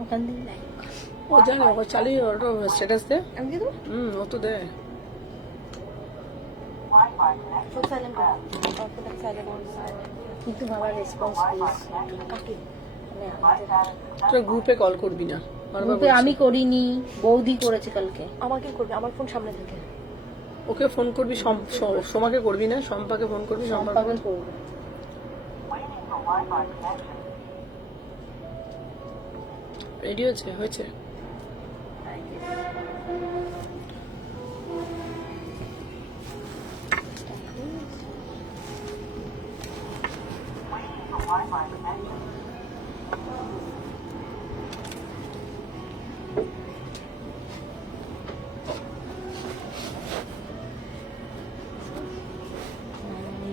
ওখান থেকে লাইক ও জানে ও চালিয়ে ওটা স্ট্যাটাস দে। আমি কি দেবো? ও তো দে। ফোন সাইলেন্ট কর। ফোন সাইলেন্ট কর। কিন্তু বাবা রেসপন্স প্লিজ। ওকে মানে আমাদের তোর গ্রুপে কল করবি না বারবার গ্রুপে বলছি। আমি করিনি, বৌদি করেছে কালকে। আমাকে করবে, আমার ফোন সামনে থাকে। ওকে ফোন করবি, সোমাকে করবি না, সম্পাকে ফোন করবি, সম্পা পাগল করবে। রেডি হয়েছে।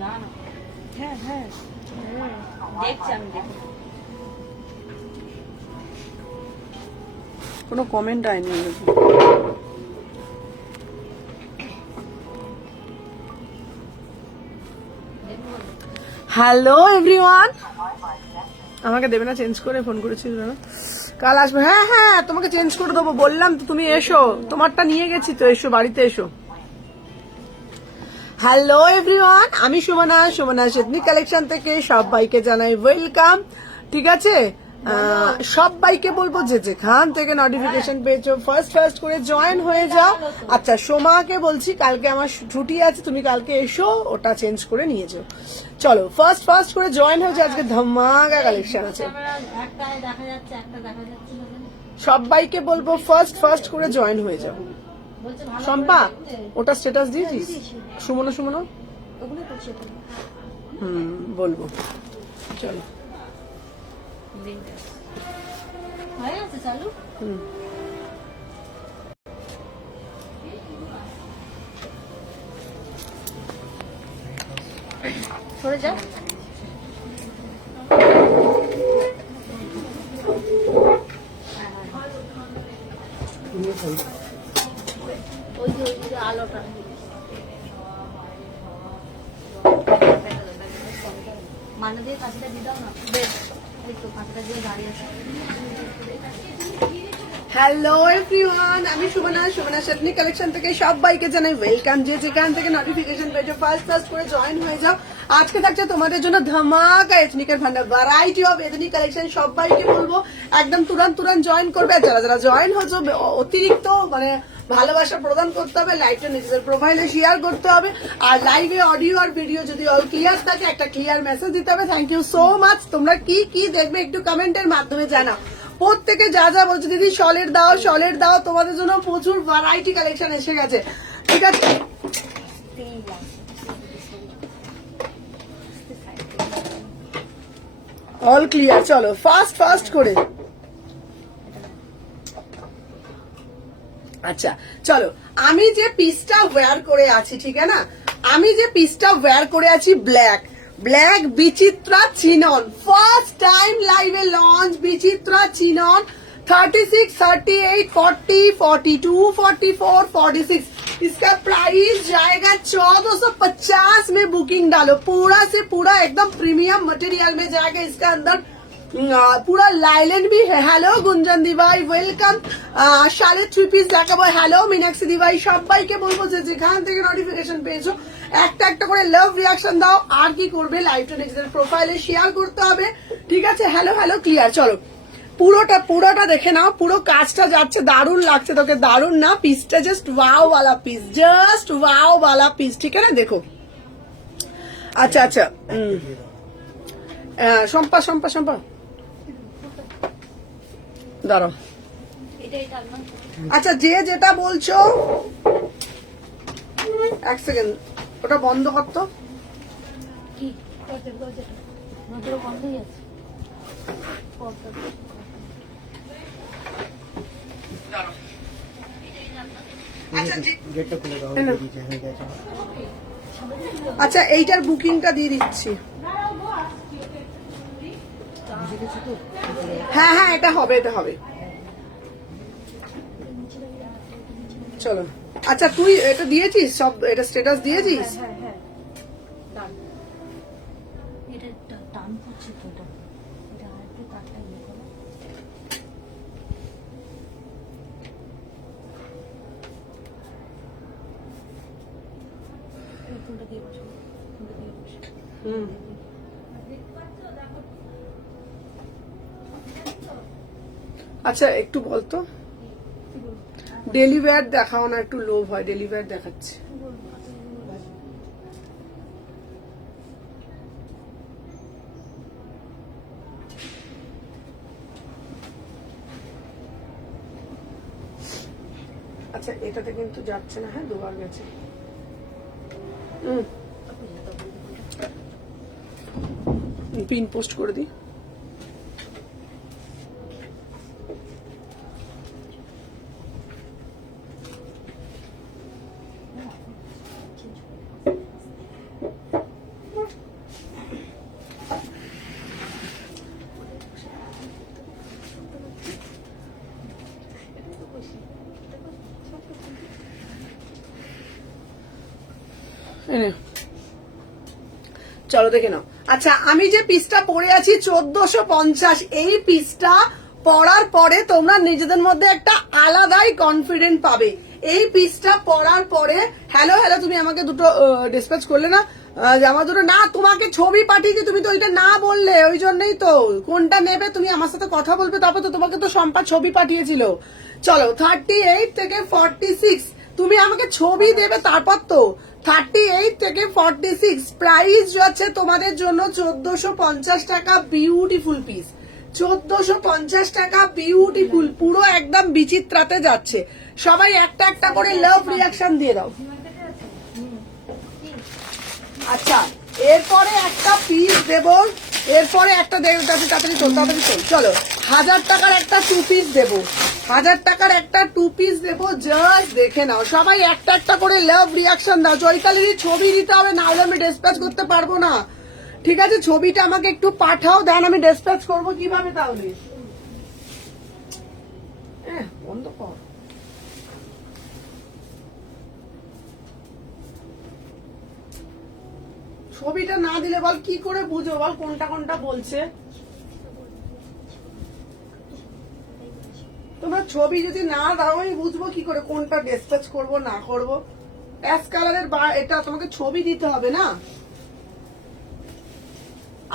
না না, হ্যাঁ হ্যাঁ দেখছি, আমি দেখি। কোনো কমেন্ট আয়নি। হ্যালো এভরিওয়ান, আমাকে দেবে না চেঞ্জ করে? ফোন করেছিল না কাল আসবে। হ্যাঁ হ্যাঁ তোমাকে চেঞ্জ করে দেবো, বললাম তো, তুমি এসো, তোমারটা নিয়ে গেছি তো, এসো বাড়িতে এসো। হ্যালো এভরিওয়ান, আমি সুমনা এথনিক কালেকশন থেকে সবাইকে জানাই ওয়েলকাম। ঠিক আছে, সবাইকে বলবো যে যেখান থেকে নোটিফিকেশন পেয়েছো ফার্স্ট করে জয়েন হয়ে যাও। আচ্ছা, সোমাকে বলছি কালকে আমার ছুটি আছে, তুমি কালকে এসো, ওটা চেঞ্জ করে নিয়ে যাও। চলো ফার্স্ট করে জয়েন হয়ে যাও, আজকে ধামাকা কালেকশন আছে। সবাইকে বলবো ফার্স্ট করে জয়েন হয়ে যাও। শম্পা, ওটা স্ট্যাটাস দিয়েছিস? সুমনা ওগুলো করছে তো। বলবো। চলো হয়ে আছে চালু। সরে যা। ওই যে আলোটা মানে দিয়ে কাছটা দিয়ে দাও না। বেশ, একটু কাছটা দিয়ে দাঁড়িয়ে আছে। হ্যালো এভরিওয়ান, আমি সুমনা এথনিক কালেকশন থেকে সবাইকে জানাই ওয়েলকাম। যে যেখান থেকে নোটিফিকেশন পেয়েছো ফার্স্ট করে জয়েন হয়ে যাও। আজকে থাকছে তোমাদের জন্য ধামাকা এথনিকের ভান্ডার, ভ্যারাইটি অফ এথনিক কালেকশন। সবাইকে বলবো একদম তুরন্ত জয়েন করবে। আর যারা জয়েন হচ্ছে অতিরিক্ত মানে ভালোবাসা প্রদান করতে হবে, লাইভটা নিজেদের প্রোফাইলে শেয়ার করতে হবে। আর লাইভে অডিও আর ভিডিও যদি অল ক্লিয়ার থাকে একটা ক্লিয়ার মেসেজ দিতে হবে। Thank you so much. তোমরা কি দেখবে একটু কমেন্টের মাধ্যমে জানাও। প্রত্যেকে যা বলছে, দিদি শলের দাও, তোমাদের জন্য প্রচুর ভ্যারাইটি কালেকশন এসে গেছে। ঠিক আছে, অল ক্লিয়ার। চলো ফার্স্ট করে। আচ্ছা চলো, আমি যে পিসটা ওয়্যার করে আছি, ঠিক আছে না, আমি যে পিসটা ওয়্যার করে আছি ব্ল্যাক বিচিত্রা চিনন, ফার্স্ট টাইম লাইভে লঞ্চ বিচিত্রা চিনন। 36, 38, 40, 42, 44, 46 इसका प्राइस जाएगा 1450 में। बुकिंग डालो, पूरा से पूरा एकदम प्रीमियम मटेरियल में जाएगा। इसका अंदर पूरा लाइलेन भी है। हेलो गुंजन दिवाई, ওয়েলকাম। 3.5 পিস দেখাবো। হ্যালো মিনাক্ষী দিবাই, সবাইকে বলবো যে যেখান থেকে নোটিফিকেশন পেয়েছো একটা করে লাভ রিয়াকশন দাও। আর কি করবে, লাইভটা নিজেদের প্রোফাইলে শেয়ার করতে হবে। ঠিক আছে, হ্যালো ক্লিয়ার। চলো পুরোটা দেখে নাও, পুরো কাজটা যাচ্ছে, দারুণ লাগছে তোকে? দারুণ না? পিসটা জাস্ট ওয়াও वाला পিস, ঠিক আছে না? দেখো, আচ্ছা শম্পা দাঁড়াও। আচ্ছা, যে যেটা বলছো, এক সেকেন্ড, ওটা বন্ধ করতো। বন্ধই আছে। আচ্ছা, এইটার বুকিংটা দিয়ে দিচ্ছি। হ্যাঁ এটা হবে। চলো, আচ্ছা তুই এটা দিয়েছিস, সব এটা স্ট্যাটাস দিয়েছিস? কাটটা নিয়ে করো। ফোনটা দিয়ে বসো, ফোনটা দিয়ে বসো। হুম আচ্ছা একটু বলতো ডেলিভার দেখাও না, একটু লোভ হয়, ডেলিভার দেখাচ্ছে। আচ্ছা এটাতে কিন্তু যাচ্ছে না, হ্যাঁ দুবার গেছে। পিন পোস্ট করে দিই। চলো দেখে নাও। আচ্ছা আমি যে পিসটা পরে আছি 1450, এই পিসটা পরার পরে তোমরা নিজেদের মধ্যে একটা আলাদাই কনফিডেন্ট পাবে। এই পিসটা পরার পরে হ্যালো হ্যালো তুমি আমাকে দুটো ডিসপ্যাচ করলে না জামা দুটো, না তোমাকে ছবি পাঠিয়েছি, তুমি তো ওইটা না বললে, ওই জন্যই তো কোনটা নেবে তুমি আমার সাথে কথা বলবে, তারপর তো তোমাকে তো সম্পা ছবি পাঠিয়েছিল। চলো 38 থেকে 46 তুমি আমাকে ছবি দেবে, তারপর তো 38 থেকে 46 প্রাইস যাচ্ছে তোমাদের জন্য 1450 টাকা। বিউটিফুল পিস 1450 টাকা, বিউটিফুল পুরো একদম বিচিত্রাতে যাচ্ছে। সবাই একটা একটা করে লাভ রিয়াকশন দিয়ে দাও। আচ্ছা এরপরে একটা পিস দেব, এরপরে একটা তাড়াতাড়ি চল তাড়াতাড়ি চল। চলো 1000 টাকার একটা 2 পিস দেবো, 1000 টাকার একটা 2 পিস দেবো, জাস্ট দেখে নাও। সবাই একটা একটা করে লাভ রিয়াকশন দাও। জয়কালীর ছবি দিতে হবে, না হলে আমি ডিসপ্যাচ করতে পারবো না। ঠিক আছে ছবিটা আমাকে একটু পাঠাও, দেন আমি ডিসপ্যাচ করবো কিভাবে তাহলে। বন্ধ কর। ছবিটা না দিলে বল কি করে বুঝো, বল কোনটা কোনটা বলছে। তোমরা ছবি যদি না দাও আমি বুঝবো কি করে কোনটা ডিসপ্যাচ করব না করব। অ্যাশ কালারের এটা তোমাকে ছবি দিতে হবে না।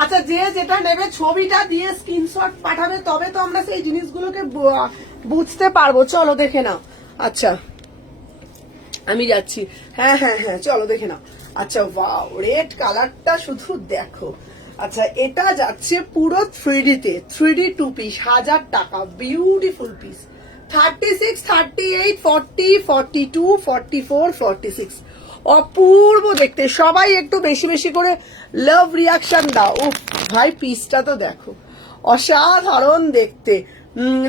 আচ্ছা যে যেটা নেবে ছবিটা দিয়ে স্ক্রিনশট পাঠাবে, তবে তো আমরা সেই জিনিসগুলোকে বুঝতে পারবো। চলো দেখে নাও। আচ্ছা আমি যাচ্ছি, হ্যাঁ হ্যাঁ হ্যাঁ চলো দেখে নাও। আচ্ছা ওয়াও রেড কালারটা শুধু দেখো। আচ্ছা এটা যাচ্ছে পুরো 3D তে, 3D 2 পিস 1000 টাকা, বিউটিফুল পিস। 36, 38, 40, 42, 44, 46 অপূর্ব দেখতে। সবাই একটু বেশি বেশি করে লাভ রিয়াকশন দাও। উফ ভাই পিসটা তো দেখো, অসাধারণ দেখতে।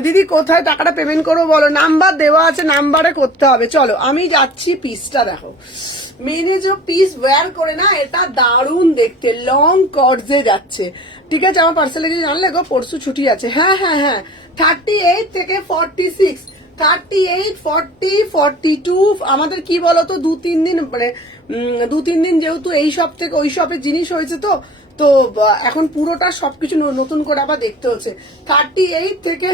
দিদি কোথায় টাকাটা পেমেন্ট করবো বলো, নাম্বার দেওয়া আছে, নাম্বারে করতে হবে। চলো আমি যাচ্ছি, পিসটা দেখো। মেনে যে পিস ওয়্যার করে না, এটা দারুণ দেখতে, লং কর্ডসে যাচ্ছে। ঠিক আছে আমার পার্সেলে কিছু জানলে গো, পরশু ছুটি আছে। হ্যাঁ হ্যাঁ হ্যাঁ 38 থেকে 46, 38, 40, 42 আমাদের কি বলতো 2-3 দিন মানে 2-3 দিন যেহেতু এই শপ থেকে ওই শপের জিনিস হয়েছে, তো তো এখন পুরোটা সবকিছু নতুন করে আবার দেখতে হচ্ছে। 38 থেকে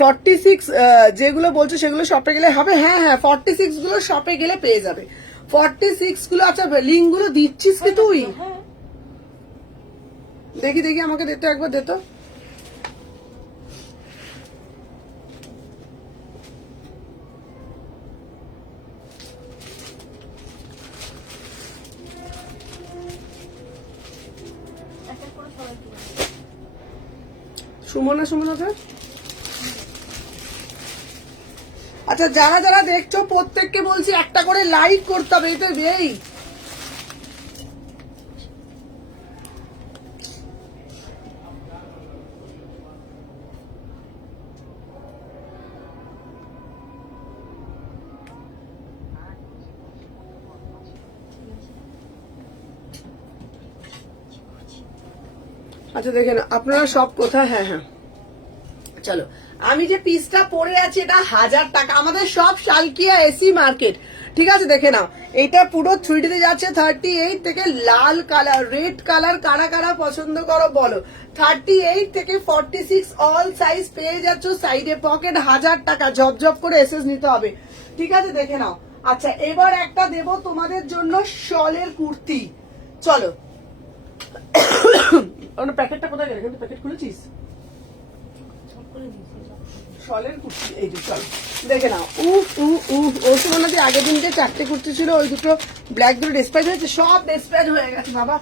46 যেগুলো বলছো সেগুলো শপে গেলে হবে। হ্যাঁ হ্যাঁ 46 গুলো শপে গেলে পেয়ে যাবে। 46 গুলো আচ্ছা লিঙ্ক গুলো দিচ্ছিস কি তুই? দেখি দেখি আমাকে দিতে একবার দে তো। সুমনা সুমনাতে আচ্ছা যারা যারা দেখছো প্রত্যেককে বলছি একটা করে লাইক করতে হবে। এই তো এই আচ্ছা দেখেন আপনারা সব কোথায়। হ্যাঁ হ্যাঁ চলো আমি যে পিসটা পরে আছি এটা 1000 টাকা, আমাদের সব শালকিয়া এসি মার্কেট। ঠিক আছে দেখে নাও, এটা পুরো 3D তে যাচ্ছে 38 থেকে লাল কালার, রেড কালার কারা কারা পছন্দ করো বলো। 38 থেকে 46 অল সাইজ পেয়ে যাচ্ছ। সাইডে পকেট, 1000 টাকা ঝপঝপ করে এসএস নিতে হবে। ঠিক আছে দেখে নাও। আচ্ছা এবার একটা দেব তোমাদের জন্য শলের কুর্তি। চলো প্যাকেটটা কোথায় গেল? প্যাকেট খুলেছিস? শলের কুর্তি এই যে, চল দেখে নাও। ওর সময় না যে আগের দিনকে 4টে কুর্তি ছিল, ওই দুটো ব্ল্যাক দুটো ডিসপ্যাচ হয়েছে, সব ডিসপ্যাচ হয়ে গেছে বাবা,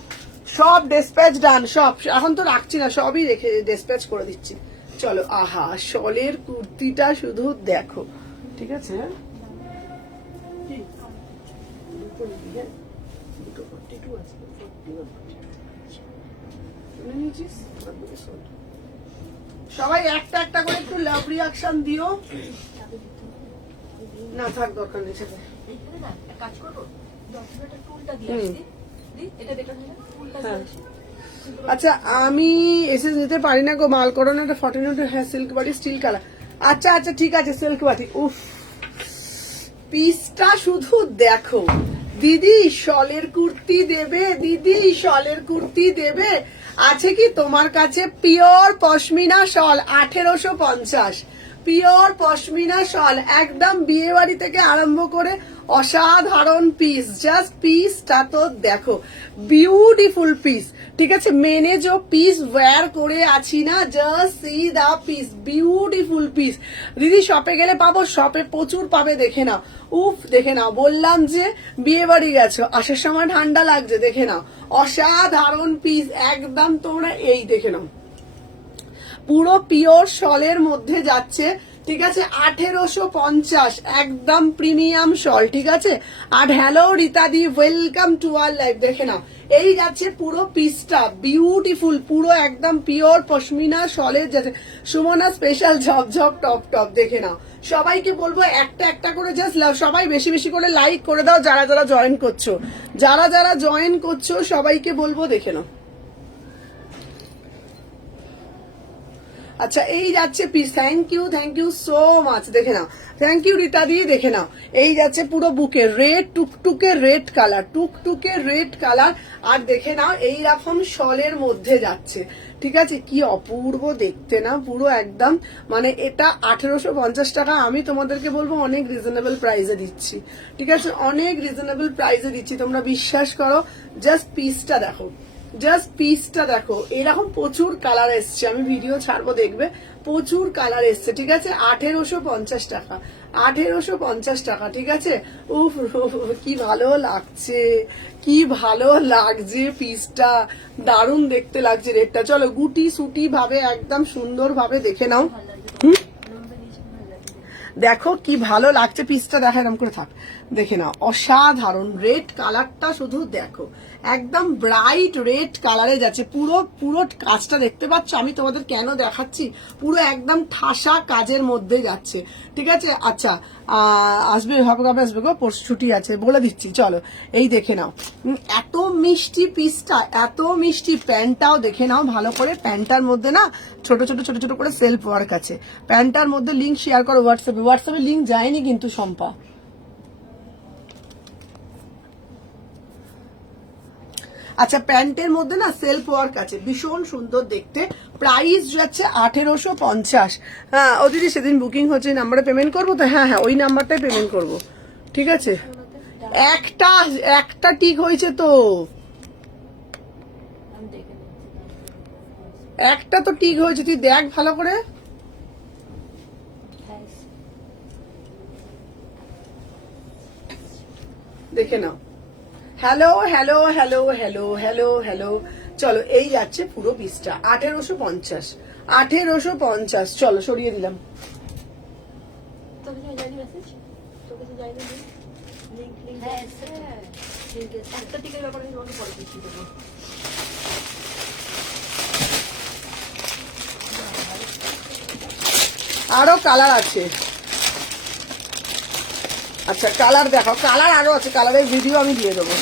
সব ডিসপ্যাচ ডান, সব এখন তো রাখছি না, সবই রেখে ডিসপ্যাচ করে দিচ্ছি। চলো আহা শলের কুর্তিটা শুধু দেখো। ঠিক আছে সবাই একটা একটা করে একটু লাভ রিয়াকশন দিও। না থাক দরকার নেই সেটা। আচ্ছা আমি এসে নিতে পারি না গো, মাল করো না, 14 হ্যাঁ সিল্ক বাটি স্টিল কালার। আচ্ছা আচ্ছা ঠিক আছে সিল্ক বাটি। উফ পিসটা শুধু দেখো দিদি, শলের কুর্তি দেবে দিদি, শলের কুর্তি দেবে? আছে কি তোমার কাছে পিওর পশমিনা শল? 1850 পিওর পশমিনা শল, একদম বিয়ে বাড়ি থেকে আরম্ভ করে অসাধারণ পিস। জাস্ট পিসটা তো দেখো, বিউটিফুল পিস। ঠিক আছে মেনে যে পিস ওয়্যার করে আছি না, জাস্ট সি দা পিস, বিউটিফুল পিস। দিদি শপে গেলে পাবো? শপে প্রচুর পাবে, দেখে নাও। উফ দেখে নাও, বললাম যে বিয়ে বাড়ি গেছো, আসার সময় ঠান্ডা লাগছে, দেখে নাও অসাধারণ পিস একদম। তোমরা এই দেখে নাও, পুরো পিওর শলের মধ্যে যাচ্ছে। ঠিক আছে 1850 একদম প্রিমিয়াম শল। ঠিক আছে আর হ্যালো রীতাদি, ওয়েলকাম টু আওয়ার লাইফ। দেখে নাও এই যাচ্ছে পুরো পিসটা, বিউটিফুল পুরো একদম পিওর পশমিনা শলের যাচ্ছে। সুমনা স্পেশাল ঝপঝপ টপ টপ। দেখে নাও সবাইকে বলবো একটা একটা করে জাস্ট সবাই বেশি বেশি করে লাইক করে দাও, যারা যারা জয়েন করছো, যারা যারা জয়েন করছো সবাইকে বলবো দেখে নাও। আচ্ছা এই যাচ্ছে piece, thank you so much. দেখে নাও থ্যাংক ইউ রীতা দিয়ে। দেখে নাও এই যাচ্ছে পুরো বুকে রেড, টুকটুকে রেড কালার, টুকটুকে রেড কালার। আর দেখে নাও এইরকম শলের মধ্যে যাচ্ছে। ঠিক আছে কি অপূর্ব দেখতে না, পুরো একদম মানে এটা 1850 টাকা। আমি তোমাদেরকে বলবো অনেক রিজনেবল প্রাইসে দিচ্ছি। ঠিক আছে অনেক রিজনেবল প্রাইসে দিচ্ছি, তোমরা বিশ্বাস করো। জাস্ট পিসটা দেখো, জাস্ট পিসটা দেখো, এরকম প্রচুর কালার এসছে, আমি ভিডিও ছাড়বো দেখবে, প্রচুর কালার এসছে। ঠিক আছে 1850 টাকা, 1850 টাকা। ঠিক আছে উফ কি ভালো লাগছে, কি ভালো লাগছে পিসটা, দারুণ দেখতে লাগছে রেটটা। চলো গুটি সুটি ভাবে একদম সুন্দর ভাবে দেখে নাও। দেখো কি ভালো লাগছে পিসটা, দেখা এরকম করে থাক, দেখে নাও অসাধারণ। রেড কালারটা শুধু দেখো, একদম ব্রাইট রেড কালারে যাচ্ছে। পুরো পুরো কাজটা দেখতে পাচ্ছ, আমি তোমাদের কেন দেখাচ্ছি, পুরো একদম ঠাসা কাজের মধ্যে যাচ্ছে। ঠিক আছে আচ্ছা আসবে, হবে কবে আসবে গো? পরশু ছুটি আছে বলে দিচ্ছি। চলো এই দেখে নাও, এত মিষ্টি পিসটা, এত মিষ্টি। প্যান্টটাও দেখে নাও ভালো করে, প্যান্টটার মধ্যে না ছোট ছোট ছোট ছোট করে সেলফ ওয়ার্ক আছে। প্যান্টটার মধ্যে লিঙ্ক শেয়ার করো হোয়াটসঅ্যাপে, হোয়াটসঅ্যাপে লিঙ্ক যায়নি কিন্তু শম্পা। আচ্ছা প্যান্টের মধ্যে না সেলফ ওয়ার্ক আছে, ভীষণ সুন্দর দেখতে। প্রাইস যাচ্ছে 1850। হ্যাঁ ও দিদি সেদিন বুকিং হচ্ছে, নাম্বারে পেমেন্ট করবো তো? হ্যাঁ হ্যাঁ ওই নাম্বারটাই পেমেন্ট করবো। ঠিক আছে একটা একটা ঠিক হয়েছে তো, একটা তো ঠিক হয়েছে, তুই দেখ ভালো করে। দেখে নাও hello hello hello hello hello hello. চলো এই যাচ্ছে পুরো পিসটা 1850, 1850। চলো সরিয়ে দিলাম। আরো কালার আছে। আচ্ছা কালার দেখো, কালার আরো আছে, কালারের ভিডিও আমি দিয়ে দেবো।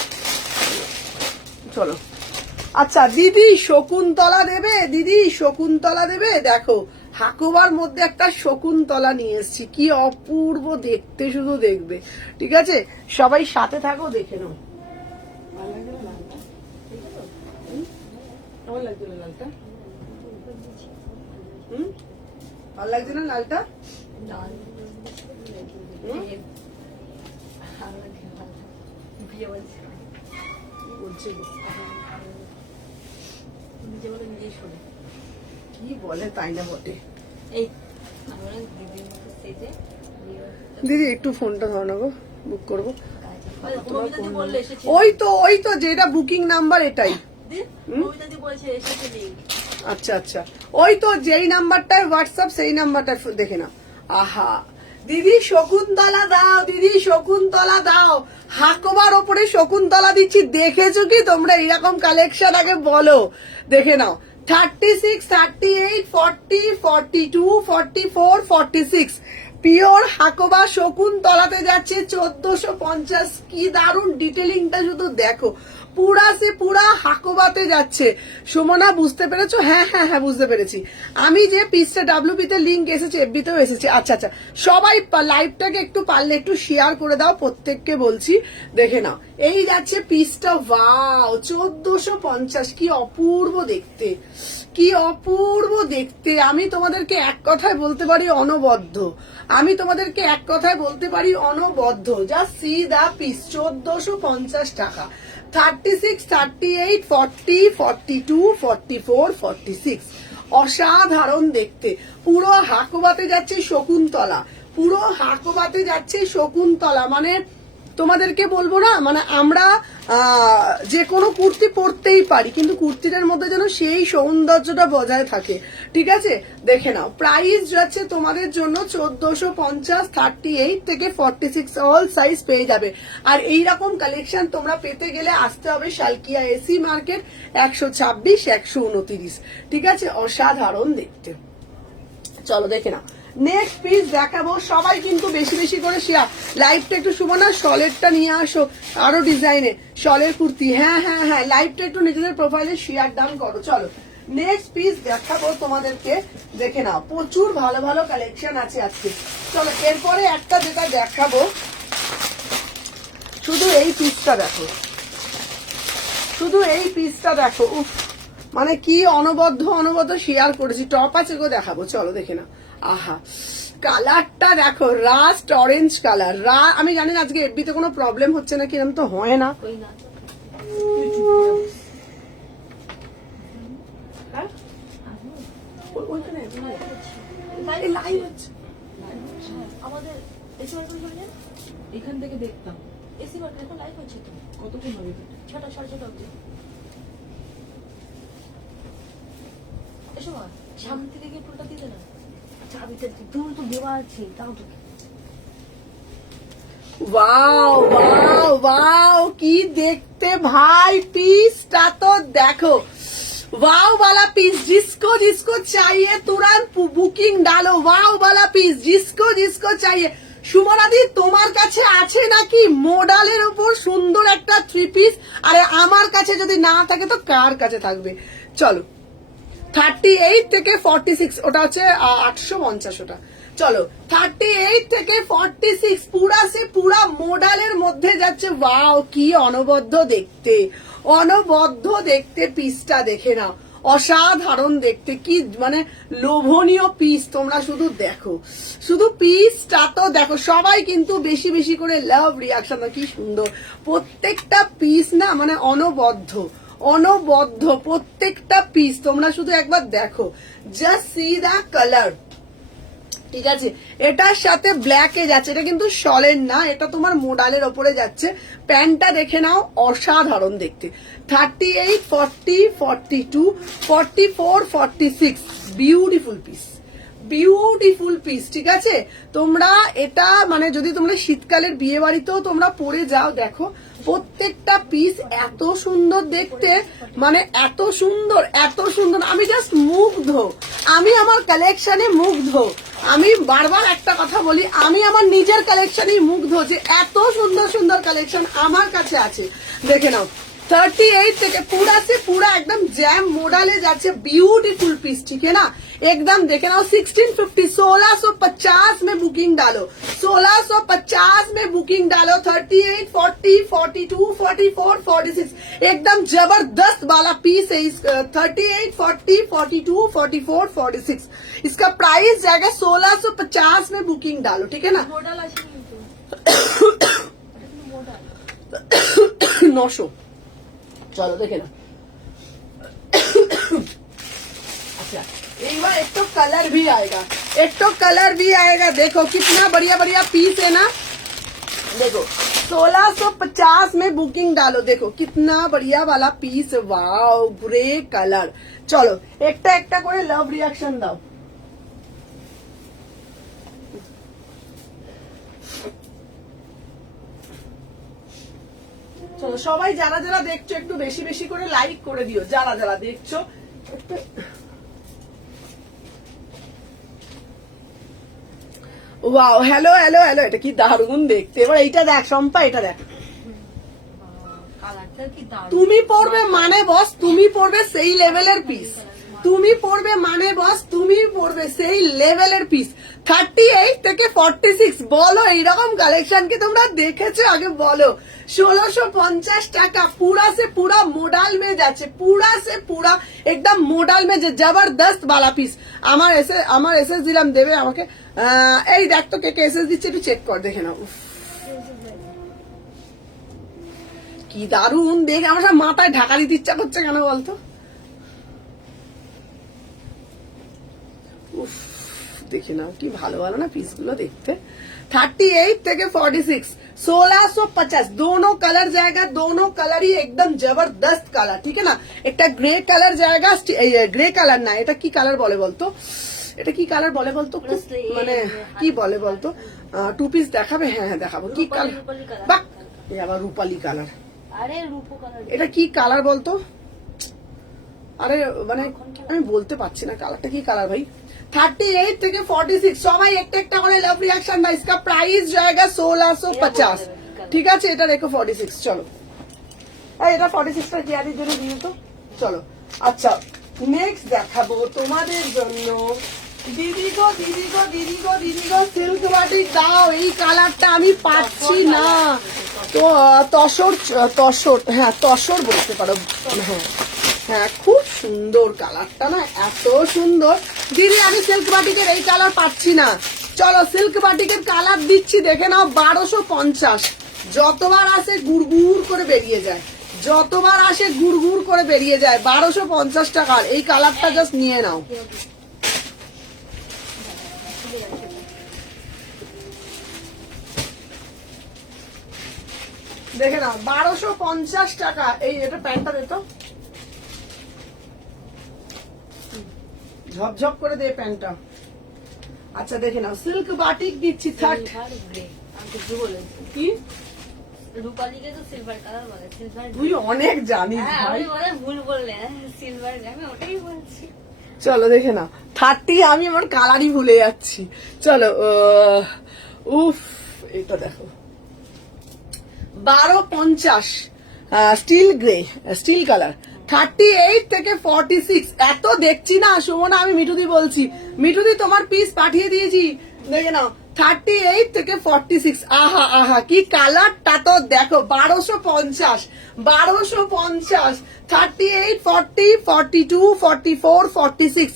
চলো আচ্ছা দিদি শকুন্তলা দেবে, দিদি শকুন্তলা দেবে। দেখো হাকুবার মধ্যে একটা শকুন্তলা নিয়ে এসেছি, কি অপূর্ব দেখতে, শুধু দেখবে। ঠিক আছে, সবাই সাথে থাকো, দেখে নাও। ভালো লাগছে না লালটা? কেমন লাগছে না লালটা? ভালো লাগছে না লালটা? কি বলে তাই না বটে। দিদি একটু ফোনটা ধরো না গো, বুক করবো। ওই তো যেটা বুকিং নাম্বার এটাই। আচ্ছা আচ্ছা, ওই তো যেই নাম্বারটায় হোয়াটসঅ্যাপ সেই নাম্বারটা দেখে নাও। আহা দিদি শকুন্তলা দাও, দিদি শকুন্তলা দাও। হাকোবার ওপরে শকুন্তলা দিচ্ছি, দেখেছো কি তোমরা এরকম কালেকশন? আগে বলো, দেখে নাও। 36, 38, 40, 42, 44, 46 পিওর হাকোবা শকুন্তলাতে যাচ্ছে 1450। কি দারুণ ডিটেলিংটা শুধু দেখো, পুরা সে পুরা হাকোবাতে যাচ্ছে। সুমনা বুঝতে পেরেছো? হ্যাঁ হ্যাঁ হ্যাঁ বুঝতে পেরেছি। আমি যে পিসটা ডাব্লিউবি তে লিঙ্ক এসেছে, এফবি তেও এসেছে। আচ্ছা আচ্ছা, সবাই লাইভটাকে একটু পারলে একটু শেয়ার করে দাও, প্রত্যেককে বলছি, দেখে নাও। এই যাচ্ছে পিসটা, ওয়াও 1450। কি অপূর্ব দেখতে, কি অপূর্ব দেখতে। আমি তোমাদেরকে এক কথায় বলতে পারি অনবদ্য, আমি তোমাদেরকে এক কথায় বলতে পারি অনবদ্য। জাস্ট সি দা পিস, 1450 টাকা। 36, 38, 40, 42, 44, 46 অসাধারণ দেখতে। পুরো হাকোবাতে যাচ্ছে শকুন্তলা, পুরো হাকোবাতে যাচ্ছে শকুন্তলা। মানে তোমাদেরকে বলবো না, মানে আমরা যে কোনো কুর্তি পরতেই পারি, কিন্তু কুর্তিটার মধ্যে যেন সেই সৌন্দর্যটা বজায় থাকে। ঠিক আছে, দেখে নাও। প্রাইস যাচ্ছে তোমাদের জন্য 1450, 38 থেকে 46 অল সাইজ পেয়ে যাবে। আর এইরকম কালেকশন তোমরা পেতে গেলে আসতে হবে শালকিয়া এসি মার্কেট, 126, 129। ঠিক আছে, অসাধারণ দেখতে। চলো দেখে নাও, নেক্সট পিস দেখাবো। সবাই কিন্তু বেশি বেশি করে শেয়ার, লাইভটা একটু শুভ না, শলেরটা নিয়ে আসো, আরো ডিজাইনে শলের কুর্তি। হ্যাঁ হ্যাঁ হ্যাঁ, লাইভটা একটু নিজেদের প্রোফাইলে শেয়ার ডাউন করো। চলো নেক্সট পিস দেখাবো তোমাদেরকে, দেখে নাও। প্রচুর ভালো ভালো কালেকশন আছে আজকে। চলো এরপরে একটা যেটা দেখাবো, শুধু এই পিসটা দেখো, শুধু এই পিসটা দেখো। উফ, মানে কি অনবদ্য শেয়ার করেছি। টপ আছে গো, দেখাবো, চলো দেখে নাও। আহা কালারটা দেখো, রাস্ট অরেঞ্জ কালার। আমি জানি না আজকে এফবিতে কোনো প্রবলেম হচ্ছে না, কিরম তো হয় না। হ্যাঁ? আমাদের এসি মার্কেট হয়ে যায়, এখান থেকে দেখতাম এসি মার্কেট এখন লাইভ হচ্ছে তো। কতক্ষণ হবে? 6টা 6:30 অবধি। এসো মা, সামনে থেকে গিয়ে ফুলটা দিতে না, চাবিটা দূর তো দেওয়া আছে, তাও তো। ওয়াও ওয়াও ওয়াও, কি দেখতে ভাই, পিসটা তো দেখো। वाओ वाला पीस, जिसको जिसको चाहिए तुरंत बुकिंग डालो। वाओ वाला पीस, जिसको जिसको चाहिए। সুমনাদি তোমার কাছে আছে নাকি মডেলের উপর সুন্দর একটা 3 পিস? আরে আমার কাছে যদি না থাকে তো কার কাছে থাকবে? চলো 38 থেকে 46, ওটা হচ্ছে 850 ওটা। চলো 38 থেকে 46 পুরা সে পুরা মডেলের মধ্যে যাচ্ছে। ওয়াও কি অনবদ্য দেখতে, অনবদ্য দেখতে পিসটা, দেখে নাও। অসাধারণ দেখতে, কি মানে লোভনীয় পিস। তোমরা শুধু দেখো, শুধু পিসটা তো দেখো। সবাই কিন্তু বেশি বেশি করে লাভ রিয়াকশন, কি সুন্দর প্রত্যেকটা পিস না, মানে অনবদ্য অনবদ্য প্রত্যেকটা পিস। তোমরা শুধু একবার দেখো, জাস্ট সি দা কালার। ঠিক আছে, এটার সাথে ব্ল্যাকে যাচ্ছে, এটা কিন্তু শলের না, এটা তোমার মোডালের ওপরে যাচ্ছে। প্যান্টটা দেখে নাও, অসাধারণ দেখতে। 38, 40, 42, 44, 46 বিউটিফুল পিস, বিউটিফুল পিস। ঠিক আছে, তোমরা এটা মানে যদি তোমরা শীতকালের বিয়ে বাড়িতেও তোমরা পরে যাও, দেখো প্রত্যেকটা পিস এত সুন্দর দেখতে, মানে এত সুন্দর এত সুন্দর। আমি জাস্ট মুগ্ধ, আমি আমার কালেকশনে মুগ্ধ। আমি বারবার একটা কথা বলি, আমি আমার নিজের কালেকশনেই মুগ্ধ যে এত সুন্দর সুন্দর কালেকশন আমার কাছে আছে। দেখে নাও, 38 থেকে पूरा से पूरा एकदम जैम मॉडल जाচ্ছে ब्यूटीफुल पीस, ठीक है ना, एकदम देखे ना 1650 1650 में बुकिंग डालो, 1650 में बुकिंग डालो, 38 40 42 44 46 एकदम जबरदस्त वाला पीस है इस 38 40 42 44 46 इसका प्राइस जाएगा 1650 में बुकिंग डालो, ठीक है ना। মডেল আছে কিন্তু 900 चलो देखे ना। अच्छा एक बार एक तो कलर भी आएगा, एक तो कलर भी आएगा, देखो कितना बढ़िया बढ़िया पीस है ना, देखो 1650 में बुकिंग डालो, देखो कितना बढ़िया वाला पीस, वाओ ग्रे कलर। चलो একটা করে লাভ রিয়াকশন দাও। চলো সবাই যারা যারা দেখছো একটু বেশি বেশি করে লাইক করে দিও, যারা যারা দেখছো ওয়াও হ্যালো হ্যালো হ্যালো, এটা কি দারুণ দেখতে। এবার এইটা দেখ শম্পা, এটা দেখ, কালারটা কি দারুণ। তুমি পড়বে মানে বস, তুমি পড়বে সেই লেভেলের পিস, তুমি পড়বে মানে বস, তুমি পড়বে সেই লেভেলের পিস। 38 থেকে 46 বলো এইরকম কালেকশন কি তোমরা দেখেছো আগে বলো। 1650 টাকা पूरा से पूरा मॉडल में যাচ্ছে, पूरा से पूरा एकदम मॉडल में যে জবরদস্ত वाला পিস। আমার এসএস দিলাম, দেবে আমাকে। এই দেখ তো কে কে এসএস দিচ্ছে একটু চেক কর, দেখে নাও। উফ, কি দারুণ দেখ, আমার সব মাথায় ঢাকা দিতে ইচ্ছা করছে কেন বলতো। উফ, দেখে নাও কি ভালো ভালো না পিস গুলো দেখতে। 38 থেকে 46 1650 दोनों कलर जाएगा, दोनों कलर ही एकदम जबरदस्त कलर, ठीक है ना। একটা গ্রে কালার জায়গা, গ্রে কালার না, এটা কি কালার বলে বলতো, এটা কি কালার বলে বলতো, মানে কি বলে বলতো। টু পিস দেখাবে, হ্যাঁ হ্যাঁ দেখাবো। কি কালার, বাহ এই আবার রূপালী কালার, আরে রূপো কালার, এটা কি কালার বলতো, আরে মানে আমি বলতে পারছি না কালারটা কি কালার ভাই। 38 থেকে 46 সবাই একটা করে লাভ রিয়াকশন দাও। इसका प्राइस जाएगा 1650, ঠিক আছে। এটা রেখো 46। চলো এটা 46 টা জিয়ারির জন্য দিও তো। চলো আচ্ছা নেক্সট দেখাবো তোমাদের জন্য। দিদি গো দিদি গো দিদি গো দিদি গো সিল্ক বাটিক দাও, এই কালারটা আমি পাচ্ছি না তো। তসর হ্যাঁ তসর বলতে পারো, হ্যাঁ হ্যাঁ খুব সুন্দর কালারটা না, এত সুন্দর। দিদি আমি সিল্ক বাটিকের এই কালার পাচ্ছি না, চলো সিল্ক বাটিকের কালার দিচ্ছি, দেখে নাও 1250। যতবার আসে গুড়গুড় করে বেরিয়ে যায়, যতবার আসে গুড়গুড় করে বেরিয়ে যায়। 1250 টাকার এই কালারটা জাস্ট নিয়ে নাও। দেখে নাও 1250 টাকা। এই এটা প্যান্টটা দে তো, ঝপঝপ করে দে প্যান্টটা। আচ্ছা দেখে নাও সিল্ক বাটিক দিচ্ছি 30 আমি কিছু বলেছি কি রূপালীকে তো সিলভার কালার বলে, সিলভার তুই অনেক জানিস ভাই। আমি বলে ভুল বললে, সিলভার আমি ওটাই বলছি। চলো দেখে নাও 30, আমি আমার কালারই ভুলে যাচ্ছি। চলো উফ এটা দেখো 1250 স্টিল গ্রে, স্টিল কালার। 38 থেকে 46 এত দেখছি না সুমনা, আমি মিঠুদি বলছি, মিঠুদি তোমার পিস পাঠিয়ে দিয়েছি, দেখে নাও 38 থেকে 46। আহা আহা কি কালারটা তো দেখো, 1250 1250 38 40 42 44 46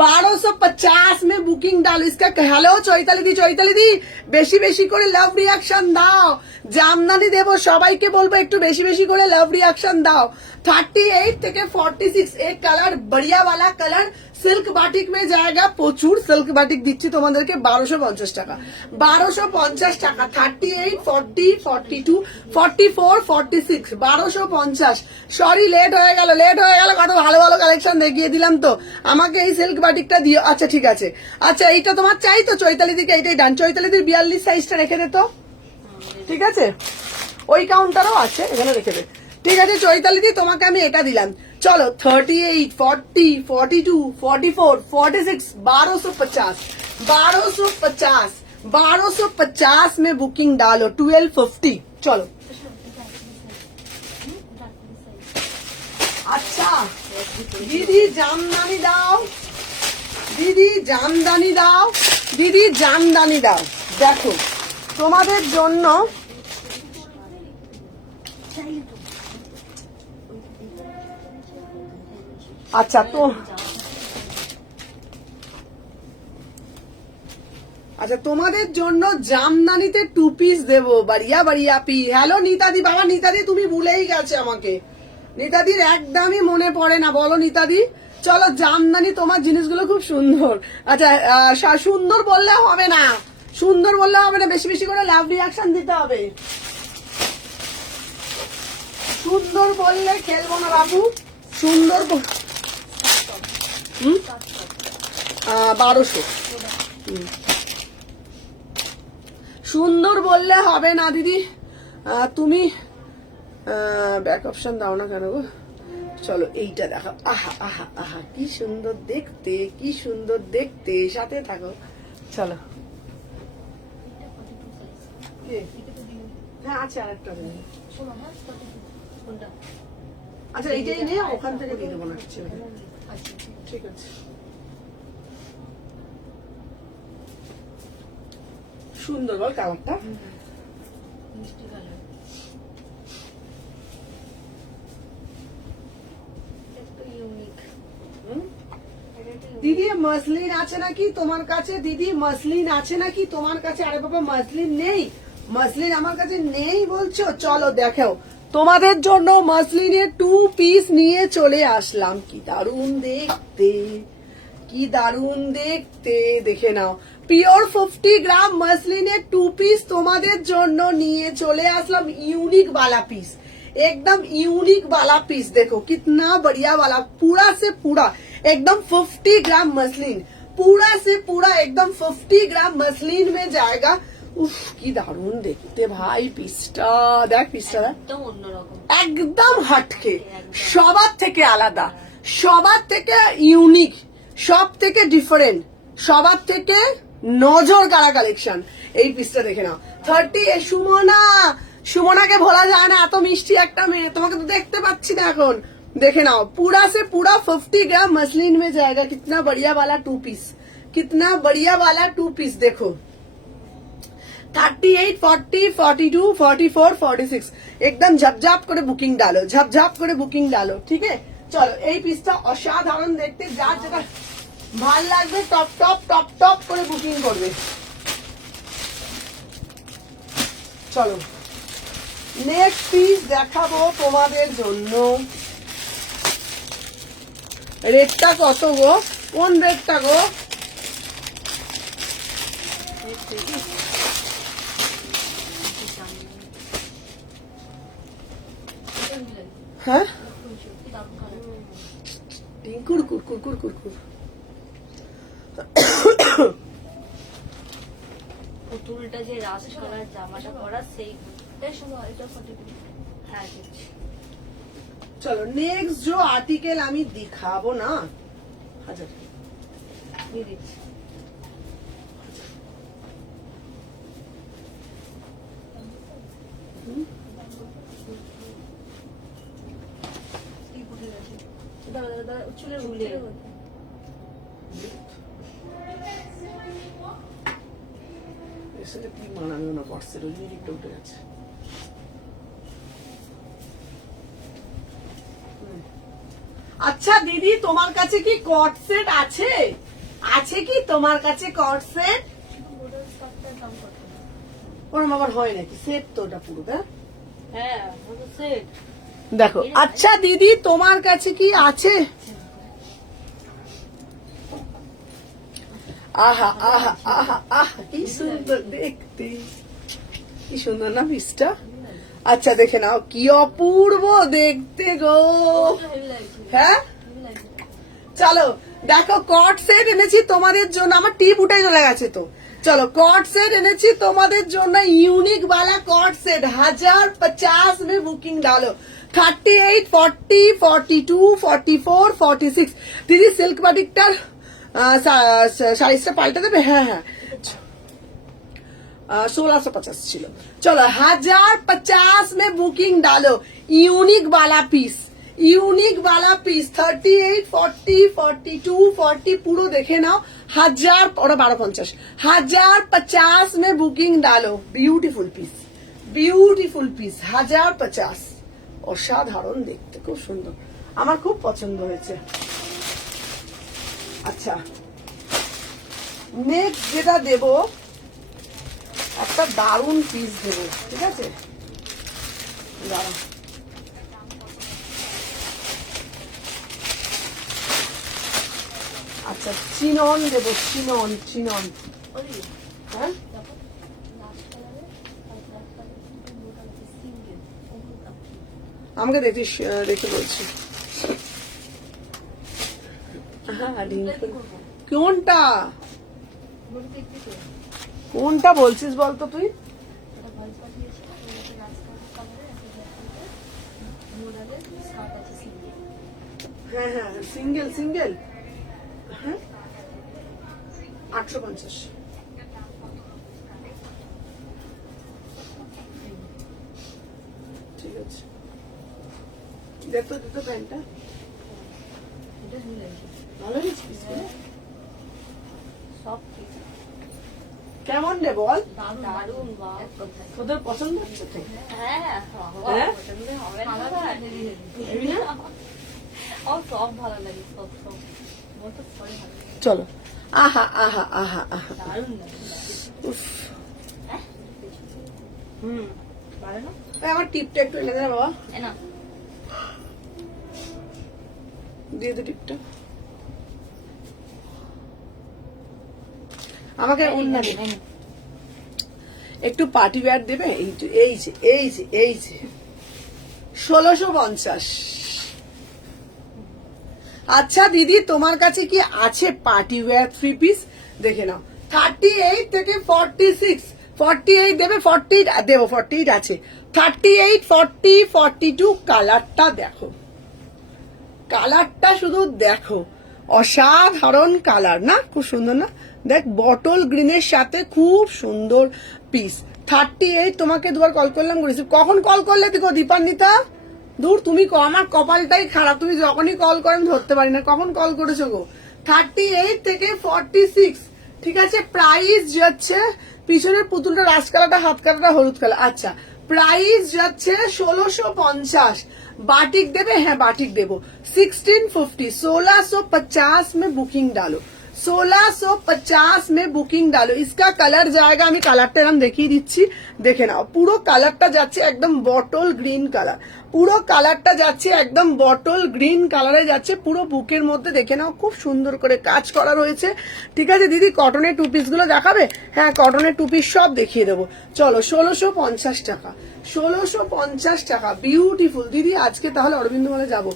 1250 में बुकिंग डालो। इसका हेलो চৈতালি দি, চৈতালি দি বেশি বেশি করে লাভ রিয়াকশন দাও। জামদানি দেবো সবাইকে বলবো একটু বেশি বেশি করে লাভ রিয়াকশন দাও। 38 থেকে 46 एक कलर बढ़िया वाला कलर सिल्क बाटिक में जाएगा। প্রচুর সিল্ক বাটিক দিচ্ছি তোমাদেরকে 1250 টাকা, 1250 টাকা। 38 40 42 44 46 1250। সরি লেট হয়ে গেল, লেট হয়ে গেল, কত ভালো ভালো কালেকশন দেখিয়ে দিলাম তো। আমাকে এই সিল্ক বাটিকটা দিও। আচ্ছা ঠিক আছে, আচ্ছা এইটা তোমার চাই তো চৈতালি দিকে, এইটাই ডান। চৈতালি দির 42 সাইজটা রেখে দে তো, ঠিক আছে। ওই কাউন্টারও আছে, এখানে রেখে দে, ঠিক আছে। চৈতালি দি তোমাকে আমি এটা দিলাম। চলো 38 40 42 44 46 1250 1250 1250 में बुकिंग डालो। 1250 चलो আচ্ছা দিদি জামদানি দাও, দিদি জামদানি দাও, দিদি জামদানি দাও। দেখো তোমাদের জন্য আচ্ছা তো আচ্ছা তোমাদের জন্য জামদানিতে 2 পিস দেবো, বাড়িয়া বাড়িয়া পি। হ্যালো নিতাদি, বাবা নিতাদি তুমি ভুলেই গেছে আমাকে, নিতাদির একদমই মনে পড়ে না। বলো নিতাদি, চলো জামদানি, তোমার জিনিসগুলো খুব সুন্দর। আচ্ছা সুন্দর বললে হবে না, সুন্দর বললে হবে না, বেশি বেশি করে লাভ রিয়াকশন দিতে হবে। সুন্দর বললে খেলবো না বাবু, সুন্দর 1200। সুন্দর বললে হবে না দিদি, তুমি ব্যাক অপশন দাও না কেন গো। চলো এইটা দেখো, আহা আহা আহা কি সুন্দর দেখতে, কি সুন্দর দেখতে, সাথে থাকো। চলো হ্যাঁ আছে আরেকটা, আচ্ছা এইটাই নিয়ে ওখান থেকে দিয়ে দেবো না, ঠিক আছে। সুন্দর বল কালারটা, দিদি মসলিন আছে নাকি তোমার কাছে, দিদি মসলিন আছে নাকি তোমার কাছে। আরে বাবা মসলিন নেই, মসলিন আমার কাছে নেই বলছো। চলো দেখো তোমাদের জন্য মসলিনের 2 পিস নিয়ে চলে আসলাম। কি দারুণ দেখতে, কি দারুণ দেখতে, দেখে নাও। পিওর 50 গ্রাম মসলিনের 2 পিস তোমাদের জন্য নিয়ে চলে আসলাম। यूनिक वाला पीस, एकदम यूनिक वाला पीस। देखो कितना बढ़िया वाला, पूरा से पूरा एकदम 50 ग्राम मसलिन, पूरा से पूरा एकदम 50 ग्राम मसलिन में जाएगा। উফ কি দারুণ দেখতে ভাই পিসটা, দেখ পিসটা একদম অন্যরকম, একদম হটকে, সবার থেকে আলাদা, সবার থেকে ইউনিক, সব থেকে ডিফারেন্ট, সবার থেকে নজর কাড়া কালেকশন। এই পিসটা দেখে নাও। 30 সুমনা, সুমনাকে ভোলা যায় না, এত মিষ্টি একটা মেয়ে, তোমাকে তো দেখতে পাচ্ছি না এখন। দেখে नाओ पूरा से पूरा 50 ग्राम मसलिन में जाएगा। कितना बढ़िया वाला 2 पीस, कितना बढ़िया वाला 2 पीस। देखो 38, 40, 42, 44, 46 एकदम झपझाप করে বুকিং ডালো, ঝাপঝাপ করে বুকিং ডালো। ঠিক আছে চলো এই পিসটা অসাধারণ দেখতে, যার যেটা ভাল লাগবে টপ টপ টপ টপ করে বুকিং করবে। চলো নেক্সট পিস দেখাবো তোমাদের জন্য। রেটটা কত গো, কোন রেটটা গো? হ্যাঁ কুরকুর কুরকুর কুরকুর পুতুলটা যে রাস কালার জামাটা পরা সেই সময় এটা 42। হ্যাঁ দেখছি। চলো নেক্সট जो आर्टिकल আমি दिखाবো না, হাজার দিয়ে দিচ্ছি। চুলের উলে এসে কি মানাবে না, পার্সেল ওই দিকটা উঠে গেছে। আচ্ছা দিদি তোমার কাছে কি কট সেট আছে, আছে কি তোমার কাছে কট সেট? ওরম আবার হয় নাকি সেট? তো ওটা পুরো হ্যাঁ সেট দেখো। আচ্ছা দিদি তোমার কাছে কি আছে? আহা আহা আহা আহা কি সুন্দর দেখতে, কি সুন্দর না পিসটা। আচ্ছা দেখে নাও কি অপূর্ব দেখতে গো। হ্যাঁ চলো দেখো কট সেট এনেছি তোমাদের জন্য, আমার টিপ উঠে চলে গেছে তো। চলো কট সেট এনেছি তোমাদের জন্য, यूनिक वाला कॉट सेट 1050 में बुकिंग डालो। 38, 40, 42, 44, 46 দিদি সিল্ক বাটিকটার সাইজটা পাল্টে দেবে। হ্যাঁ হ্যাঁ 1650 ছিল। চলো 1050 में बुकिंग डालो। यूनिक वाला पीस, ইউনিক বালা পিস 38, 40, 42, 40 पूरो देखे नाओ 1000 और 1250 1050 में बुकिंग डालो। ब्यूटीफुल पीस 1050 অসাধারণ দেখতে, খুব সুন্দর, আমার খুব পছন্দ হয়েছে। আচ্ছা নেক্সট যেটা দেব একটা দারুণ পিস দেব, ঠিক আছে দাঁড়া। আচ্ছা চিনন দেব, চিনন হ্যাঁ আমাকে দেখে বলছি। কোনটা কোনটা বলছিস বলতো তুই? হ্যাঁ হ্যাঁ সিঙ্গেল হ্যাঁ 850। ঠিক আছে দেখো দুটো প্যান্টটা ভালো হয়েছে পিসগুলো? কেমন রে বল? দারুণ তোদের পছন্দ হচ্ছে তো? হ্যাঁ হ্যাঁ? হবে না এই না? সব ভালো লাগে, সব মোট সবাই ভালো লাগে। চলো আহা আহা আহা আহা দারুণ উফ ভালো না? এই আমার টিপটা একটু এনে দে না বাবা, না দিয়ে দে টিপটা আমাকে। অন্য একটু পার্টি ওয়্যার দেবে? এই যে 1650। আচ্ছা দিদি তোমার কাছে কি আছে পার্টি ওয়্যার 3 পিস? দেখে নাও 38 থেকে 46, 48 দেবে, 40 দেবো, 48 আছে, 38, 40, 42 কালারটা দেখো, কালারটা শুধু দেখো, অসাধারণ কালার না? খুব সুন্দর না? দেখ বটল গ্রিনের সাথে খুব সুন্দর পিস। 38 তোমাকে দুবার কল করলাম, কখন কল করলে দেখো দীপান্বিতা? দূর তুমি আমার কপালটাই খারাপ, তুমি যখনই কল করেন ধরতে পারি না, কখন কল করেছো গো? 38 থেকে 46, ঠিক আছে। প্রাইস যাচ্ছে, পিছনের পুতুলটা রাস কালারটা, হাত কালারটা হলুদ কালার। আচ্ছা প্রাইস যাচ্ছে 1650। बाटिक देवे? है बाटिक देवो 1650, 1650 में बुकिंग डालो, 1650 में बुकिंग डालो। इसका कलर जाएगा, আমি কালারটা এরকম দেখিয়ে দিচ্ছি, দেখে নাও। পুরো কালারটা যাচ্ছে একদম বটল গ্রিন কালার, পুরো কালারটা যাচ্ছে একদম বটল গ্রিন কালারে যাচ্ছে, পুরো বুকের মধ্যে দেখে নাও, খুব সুন্দর করে কাজ করা রয়েছে, ঠিক আছে দিদি। কটনের টু পিস গুলো দেখাবে? হ্যাঁ কটনের টু পিস সব দেখিয়ে দেবো। চলো 1650 টাকা, 1650 টাকা, বিউটিফুল দিদি। আজকে তাহলে অরবিন্দ মলে যাবো?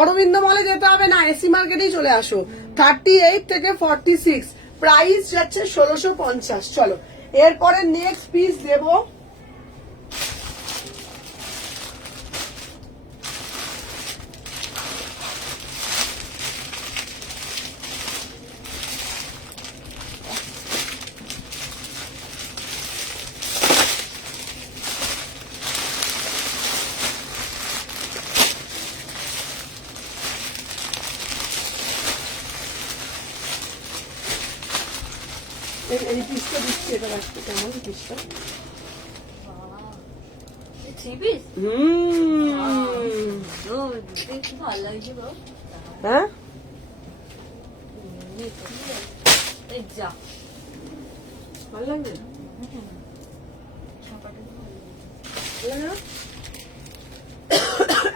অরবিন্দ মলে যেতে হবে না, এসি মার্কেটেই চলে আসো। 38 থেকে 46 প্রাইস যাচ্ছে 1650। চলো এরপরে নেক্সট পিস দেবো, এই পিসটা দিচ্ছি, এটা রাখতে কেমন পিসটা? ভালো লাগছে গো। হ্যাঁ যা ভালো লাগবে,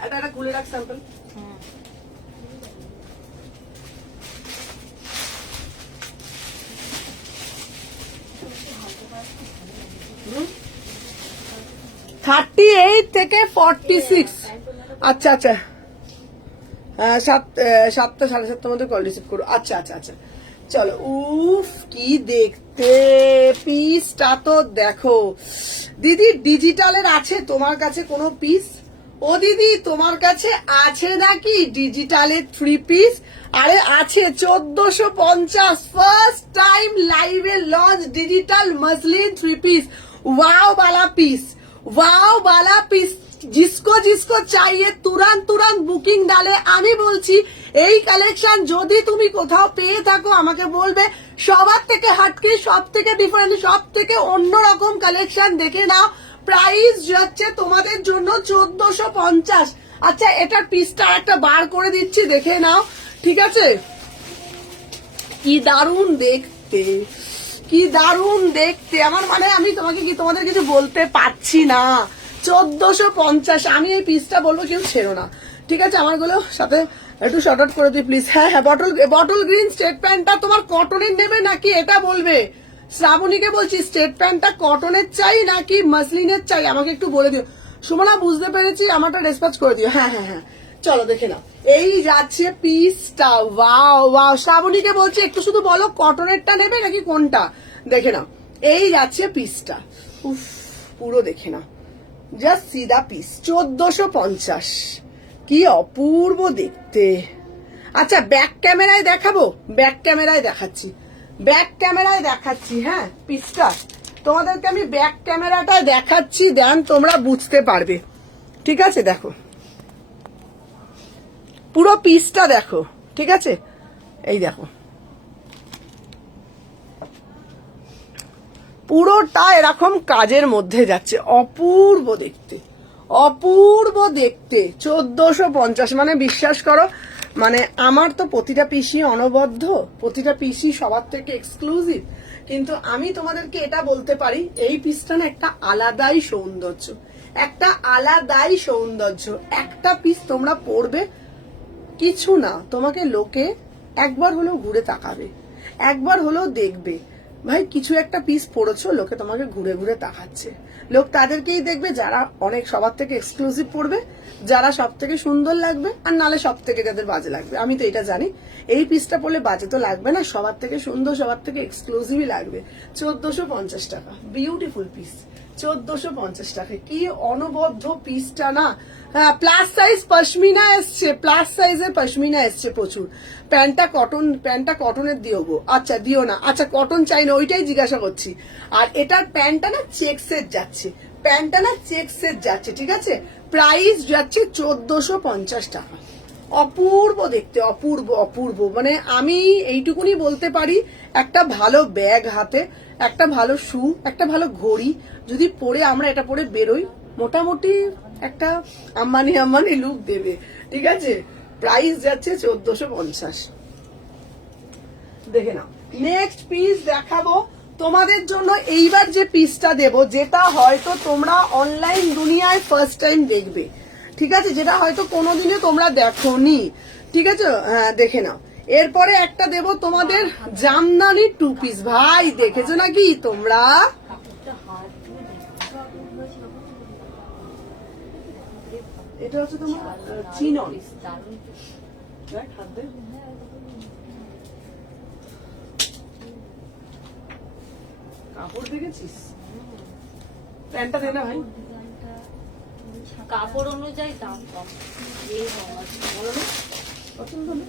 এটা খুলে রাখ স্যাম্পল। 38 থেকে 46। আচ্ছা আচ্ছা 7টা 7:30 মধ্যে কল রিসিভ করো। আচ্ছা আচ্ছা আচ্ছা চলো। উফ কি দেখতে পিসটা তো দেখো দিদি। ডিজিটালের আছে তোমার কাছে কোনো পিস? ও দিদি তোমার কাছে আছে নাকি ডিজিটালের 3 পিস? আরে আছে 1450, ফার্স্ট টাইম লাইভে launch digital muslin 3 piece. Wow বালা পিস, ওয়াও বালা পিস जिसको जिसको चाहिए तुरंत तुरंत বুকিং ডালে। আমি বলছি এই কালেকশন যদি তুমি কোথাও পেয়ে থাকো আমাকে বলবে। সবার থেকে হাটকে, সব থেকে ডিফারেন্ট, সব থেকে অন্যরকম কালেকশন দেখে নাও। প্রাইস যাচ্ছে তোমাদের জন্য 1450। আচ্ছা এটার পিসটা একটা বার করে দিচ্ছি, দেখে নাও, ঠিক আছে? কি দারুণ দেখতে, কি দারুণ দেখতে। আমার মানে আমি তোমাদের কিছু বলতে পারছি না। 1450। আমি এই পিসটা বলবো কেউ ছেড়ো না, ঠিক আছে? আমারগুলো সাথে একটু শর্ট আউট করে দিই প্লিজ। হ্যাঁ হ্যাঁ, বটল গ্রিন স্ট্রেট প্যান্টটা তোমার কটনের নেবে নাকি এটা বলবে। শ্রাবণীকে বলছি স্ট্রেট প্যান্টটা কটনের চাই নাকি মাসলিনের চাই আমাকে একটু বলে দিও। সুমনা বুঝতে পেরেছি, আমারটা রেসপন্স করে দিও। হ্যাঁ হ্যাঁ হ্যাঁ, চলো দেখে নাও। এই যাচ্ছে পিসটা, ওয়াও ওয়াও। শ্রাবণীকে বলছি একটু শুধু বলো কটনেরটা নেবে নাকি কোনটা, দেখে নাও। এই যাচ্ছে পিসটা, উফ পুরো দেখে নাও, জাস্ট সি দা পিস। 1450, কি অপূর্ব দেখতে। আচ্ছা ব্যাক ক্যামেরায় দেখাবো, ব্যাক ক্যামেরায় দেখাচ্ছি, ব্যাক ক্যামেরায় দেখাচ্ছি। হ্যাঁ পিসটা তোমাদেরকে আমি ব্যাক ক্যামেরাটায় দেখাচ্ছি, দেন তোমরা বুঝতে পারবে, ঠিক আছে? দেখো পুরো পিসটা দেখো, ঠিক আছে? এই দেখো পুরোটা এরকম কাজের মধ্যে যাচ্ছে, অপূর্ব দেখতে, অপূর্ব দেখতে। 1450 মানে বিশ্বাস করো, মানে আমার তো প্রতিটা পিসই অনবদ্য, প্রতিটা পিসই সবার থেকে এক্সক্লুসিভ, কিন্তু আমি তোমাদেরকে এটা বলতে পারি এই পিসটা না একটা আলাদাই সৌন্দর্য, একটা আলাদাই সৌন্দর্য। একটা পিস তোমরা পরবে, কিছু না, তোমাকে লোকে একবার হলেও ঘুরে তাকাবে, একবার হলেও দেখবে ভাই কিছু একটা পিস পড়েছো, লোকে তোমাকে ঘুরে ঘুরে তাকাচ্ছে। লোক তাদেরকেই দেখবে যারা অনেক সবার থেকে এক্সক্লুসিভ পড়বে, যারা সব থেকে সুন্দর লাগবে, আর নালে সব থেকে যাদের বাজে লাগবে। আমি তো এটা জানি এই পিসটা পড়লে বাজে তো লাগবে না, সবার থেকে সুন্দর, সবার থেকে এক্সক্লুসিভই লাগবে। 1450 টাকা, বিউটিফুল পিস, 1450 টাকা। কি অনবদ্য পিসটা না। হ্যাঁ প্লাস সাইজ পশমিনা এসছে, প্লাস সাইজের পশমিনা এসছে প্রচুর। প্যান্টটা কটন, প্যান্টটা কটনের দিও গো। আচ্ছা দিও না, আচ্ছা কটন চাই না, ওইটাই জিজ্ঞাসা করছি। আর এটার প্যান্টটা না চেকসের যাচ্ছে, প্যান্টটা না চেকসের যাচ্ছে, ঠিক আছে? প্রাইস যাচ্ছে 1450 টাকা। অপূর্ব দেখতে, অপূর্ব অপূর্ব। মানে আমি এইটুকুনি বলতে পারি, একটা ভালো ব্যাগ হাতে, একটা ভালো শু, একটা ভালো ঘড়ি যদি পরে আমরা এটা পরে বেরোই, মোটামুটি একটা আম্বানি আম্বানি লুক দেবে, ঠিক আছে? প্রাইস যাচ্ছে 1450। দেখে নাও নেক্সট পিস দেখাবো তোমাদের জন্য। এইবার যে পিসটা দেব, যেটা হয়তো তোমরা অনলাইন দুনিয়ায় ফার্স্ট টাইম দেখবে, ঠিক আছে? যেটা হয়তো কোনোদিনও তোমরা দেখোনি, ঠিক আছে? হ্যাঁ দেখে নাও। এরপরে একটা দেব তোমাদের জামদানি টু পিস। ভাই দেখেছো নাকি তোমরা? এটা হচ্ছে তোমার চিনন, কাপড় দেখেছিস? প্যান্টটা দে না ভাই, কাপড় অনুযায়ী দাম কম, এই বলো না পছন্দ না?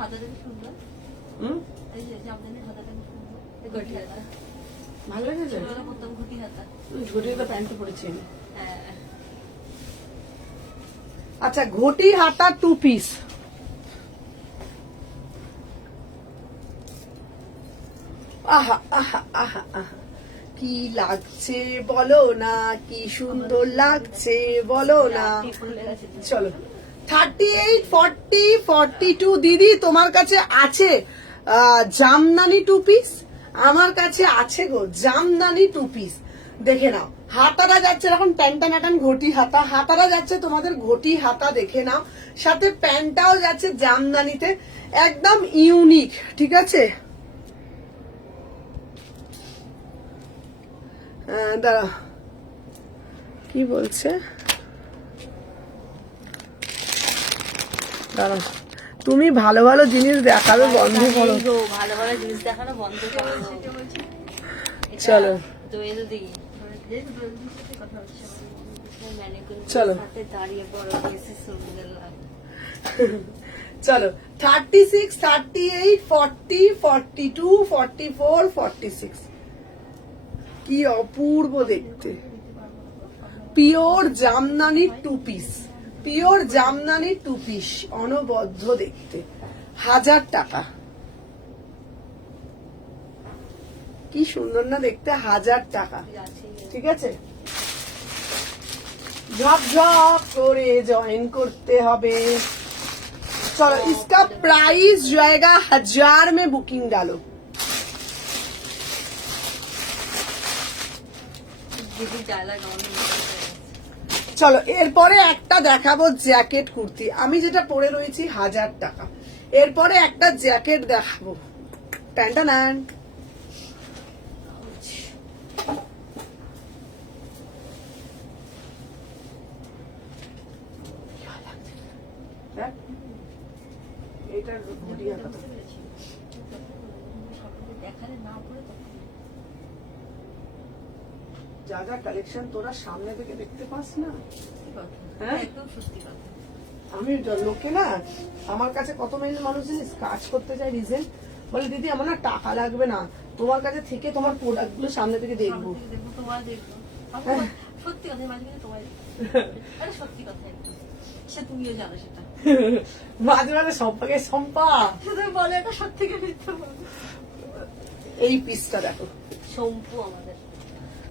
হাতাটা সুন্দর, এই যে জামদানির হাতাটা সুন্দর, ঘটি হাতা ভালো লেগেছে? করতাম ঘটি হাতা, ঘটি হাতা প্যান্ট পরেছি আমি। হ্যাঁ। আচ্ছা ঘটি হাতা টু পিস, আহা আহা আহা আহা, কি লাগছে বলো না, কি সুন্দর লাগছে বলো না। চলো 38, 40, 42 দিদি তোমার কাছে আছে জামদানি টু পিস? আমার কাছে আছে গো জামদানি টু পিস, দেখে নাও। হাতারা যাচ্ছে এখন প্যান্টানাটান ঘটি হাতা, হাতারা যাচ্ছে তোমাদের ঘটি হাতা, দেখে নাও। সাথে প্যান্টটাও যাচ্ছে জামদানিতে, একদম ইউনিক, ঠিক আছে? দাঁড়া কি বলছে, দাঁড়া তুমি ভালো ভালো জিনিস দেখাবে বন্ধ করো, ভালো ভালো জিনিস দেখানো বন্ধ করো। চলো চলো দাঁড়িয়ে বড় বেশি সুন্দর লাগে। চলো 36, 38, 40, 42, 44, 46, কি অপূর্ব দেখতে। Pure jamdani two piece, pure jamdani two piece, অনবদ্য দেখতে, 1000 টাকা। কি সুন্দর না দেখতে, 1000 টাকা। ঠিক আছে, ঝপ ঝপ করে জয়েন করতে হবে। चलो इसका प्राइस जाएगा 1000 में, बुकिंग डालो। চলো এরপরে একটা দেখাবো জ্যাকেট কুর্তি, আমি যেটা পরে রয়েছি 1000 টাকা। এরপরে একটা জ্যাকেট দেখাবো, টানটানান। এটার ভিডিও যা যা কালেকশন তোরা সামনে থেকে দেখতে পাস না, হ্যাঁ আমি লোকে না, আমার কাছে কত মানুষ জিনিস কাজ করতে চাই, রিজেন বলে দিদি আমার না টাকা লাগবে না, তোমার কাছে থেকে তোমার প্রোডাক্ট গুলো সামনে থেকে দেখবো। সত্যি কথা মাঝে তোমার সত্যি কথা সে তুমিও জানো সেটা, মাঝে মাঝে সম্পাকে সম্পা বলে এটা সত্যি মিথ্যা। এই পিসটা দেখো শম্পু আমাদের।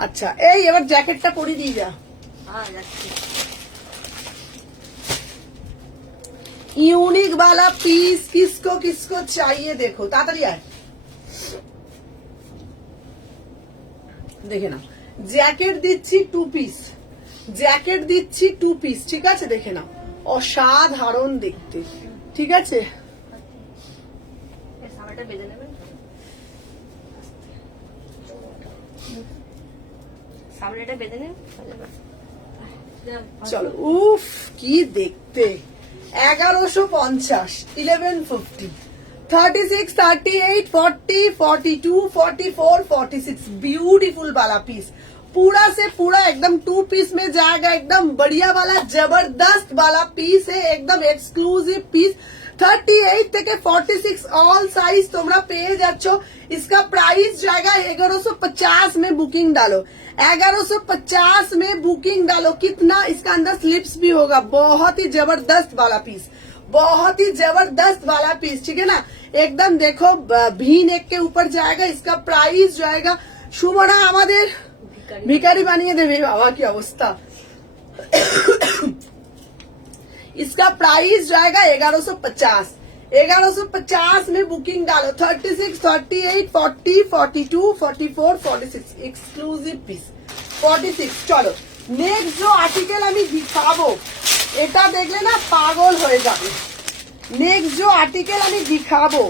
अच्छा এই এবার জ্যাকেটটা পরে দিয়ে যা। यूनिक वाला पीस किसको किसको चाहिए देखो, ताड़ाताड़ी आए দেখে না, জ্যাকেট দিচ্ছি 2 পিস, জ্যাকেট দিচ্ছি 2 পিস, ঠিক আছে দেখে না, অসাধারণ দেখতে। ঠিক আছে সামনেটা বেঁধে নেবেন, সামনেটা বেঁধে নেন। চলো উফ কি দেখতে, 1150, 1150, 36, 38, 40, 42, 44, 46, ब्यूटीफुल वाला पीस, पूरा से पूरा एकदम 2 पीस में जाएगा, एकदम बढ़िया वाला जबरदस्त वाला पीस है, एकदम एक्सक्लूसिव पीस। 38 থেকে 46 ऑल साइज তোমরা পেয়ে যাচ্ছ। इसका प्राइस जाएगा 1150 में, बुकिंग डालो 1150 में, बुकिंग डालो। कितना इसका अंदर स्लिप्स भी होगा, बहुत ही जबरदस्त वाला पीस, बहुत ही जबरदस्त वाला पीस, ठीक है ना, एकदम देखो भी नेक के ऊपर जाएगा। इसका प्राइस जाएगा, সুমনা আমাদের ভিখারি বানিয়ে দেবে, বাবা কি অবস্থা। इसका प्राइस जाएगा 1150, 1150 में बुकिंग डालो। 36, 38, 40, 42, 44, 46, एक्सक्लूसिव पीस 46। চলো নেক্সট जो आर्टिकल আমি দিখাবো, এটা দেখলে না পাগল হয়ে যাবে। নেক্সট जो आर्टिकल আমি দিখাবো,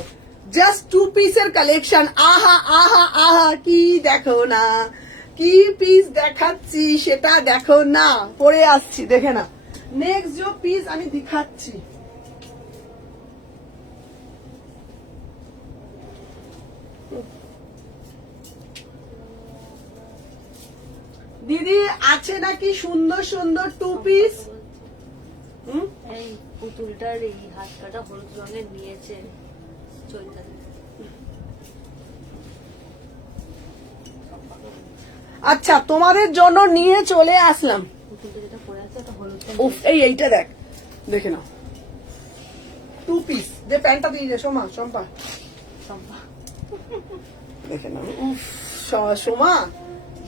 জাস্ট 2 পিসের কালেকশন, আহা আহা আহা কি দেখো না, কি পিস দেখাচ্ছি সেটা দেখো না, পরে আসছি দেখে না। নেক্সট जो পিস আমি দেখাচ্ছি, দিদি আছে নাকি সুন্দর সুন্দর 2 পিস? এই পুতুলটার এই হাত কাটা হলুদ রঙের নিয়েছে চলতে। আচ্ছা তোমাদের জন্য নিয়ে চলে আসলাম। পুতুলটা যেটা পরে আছে ওটা হলুদ। উফ এইটা দেখ, দেখে নাও 2 পিস, যে প্যান্টটা দিয়ে যায় সোমা, সম্পা দেখে নাও। উফ Soma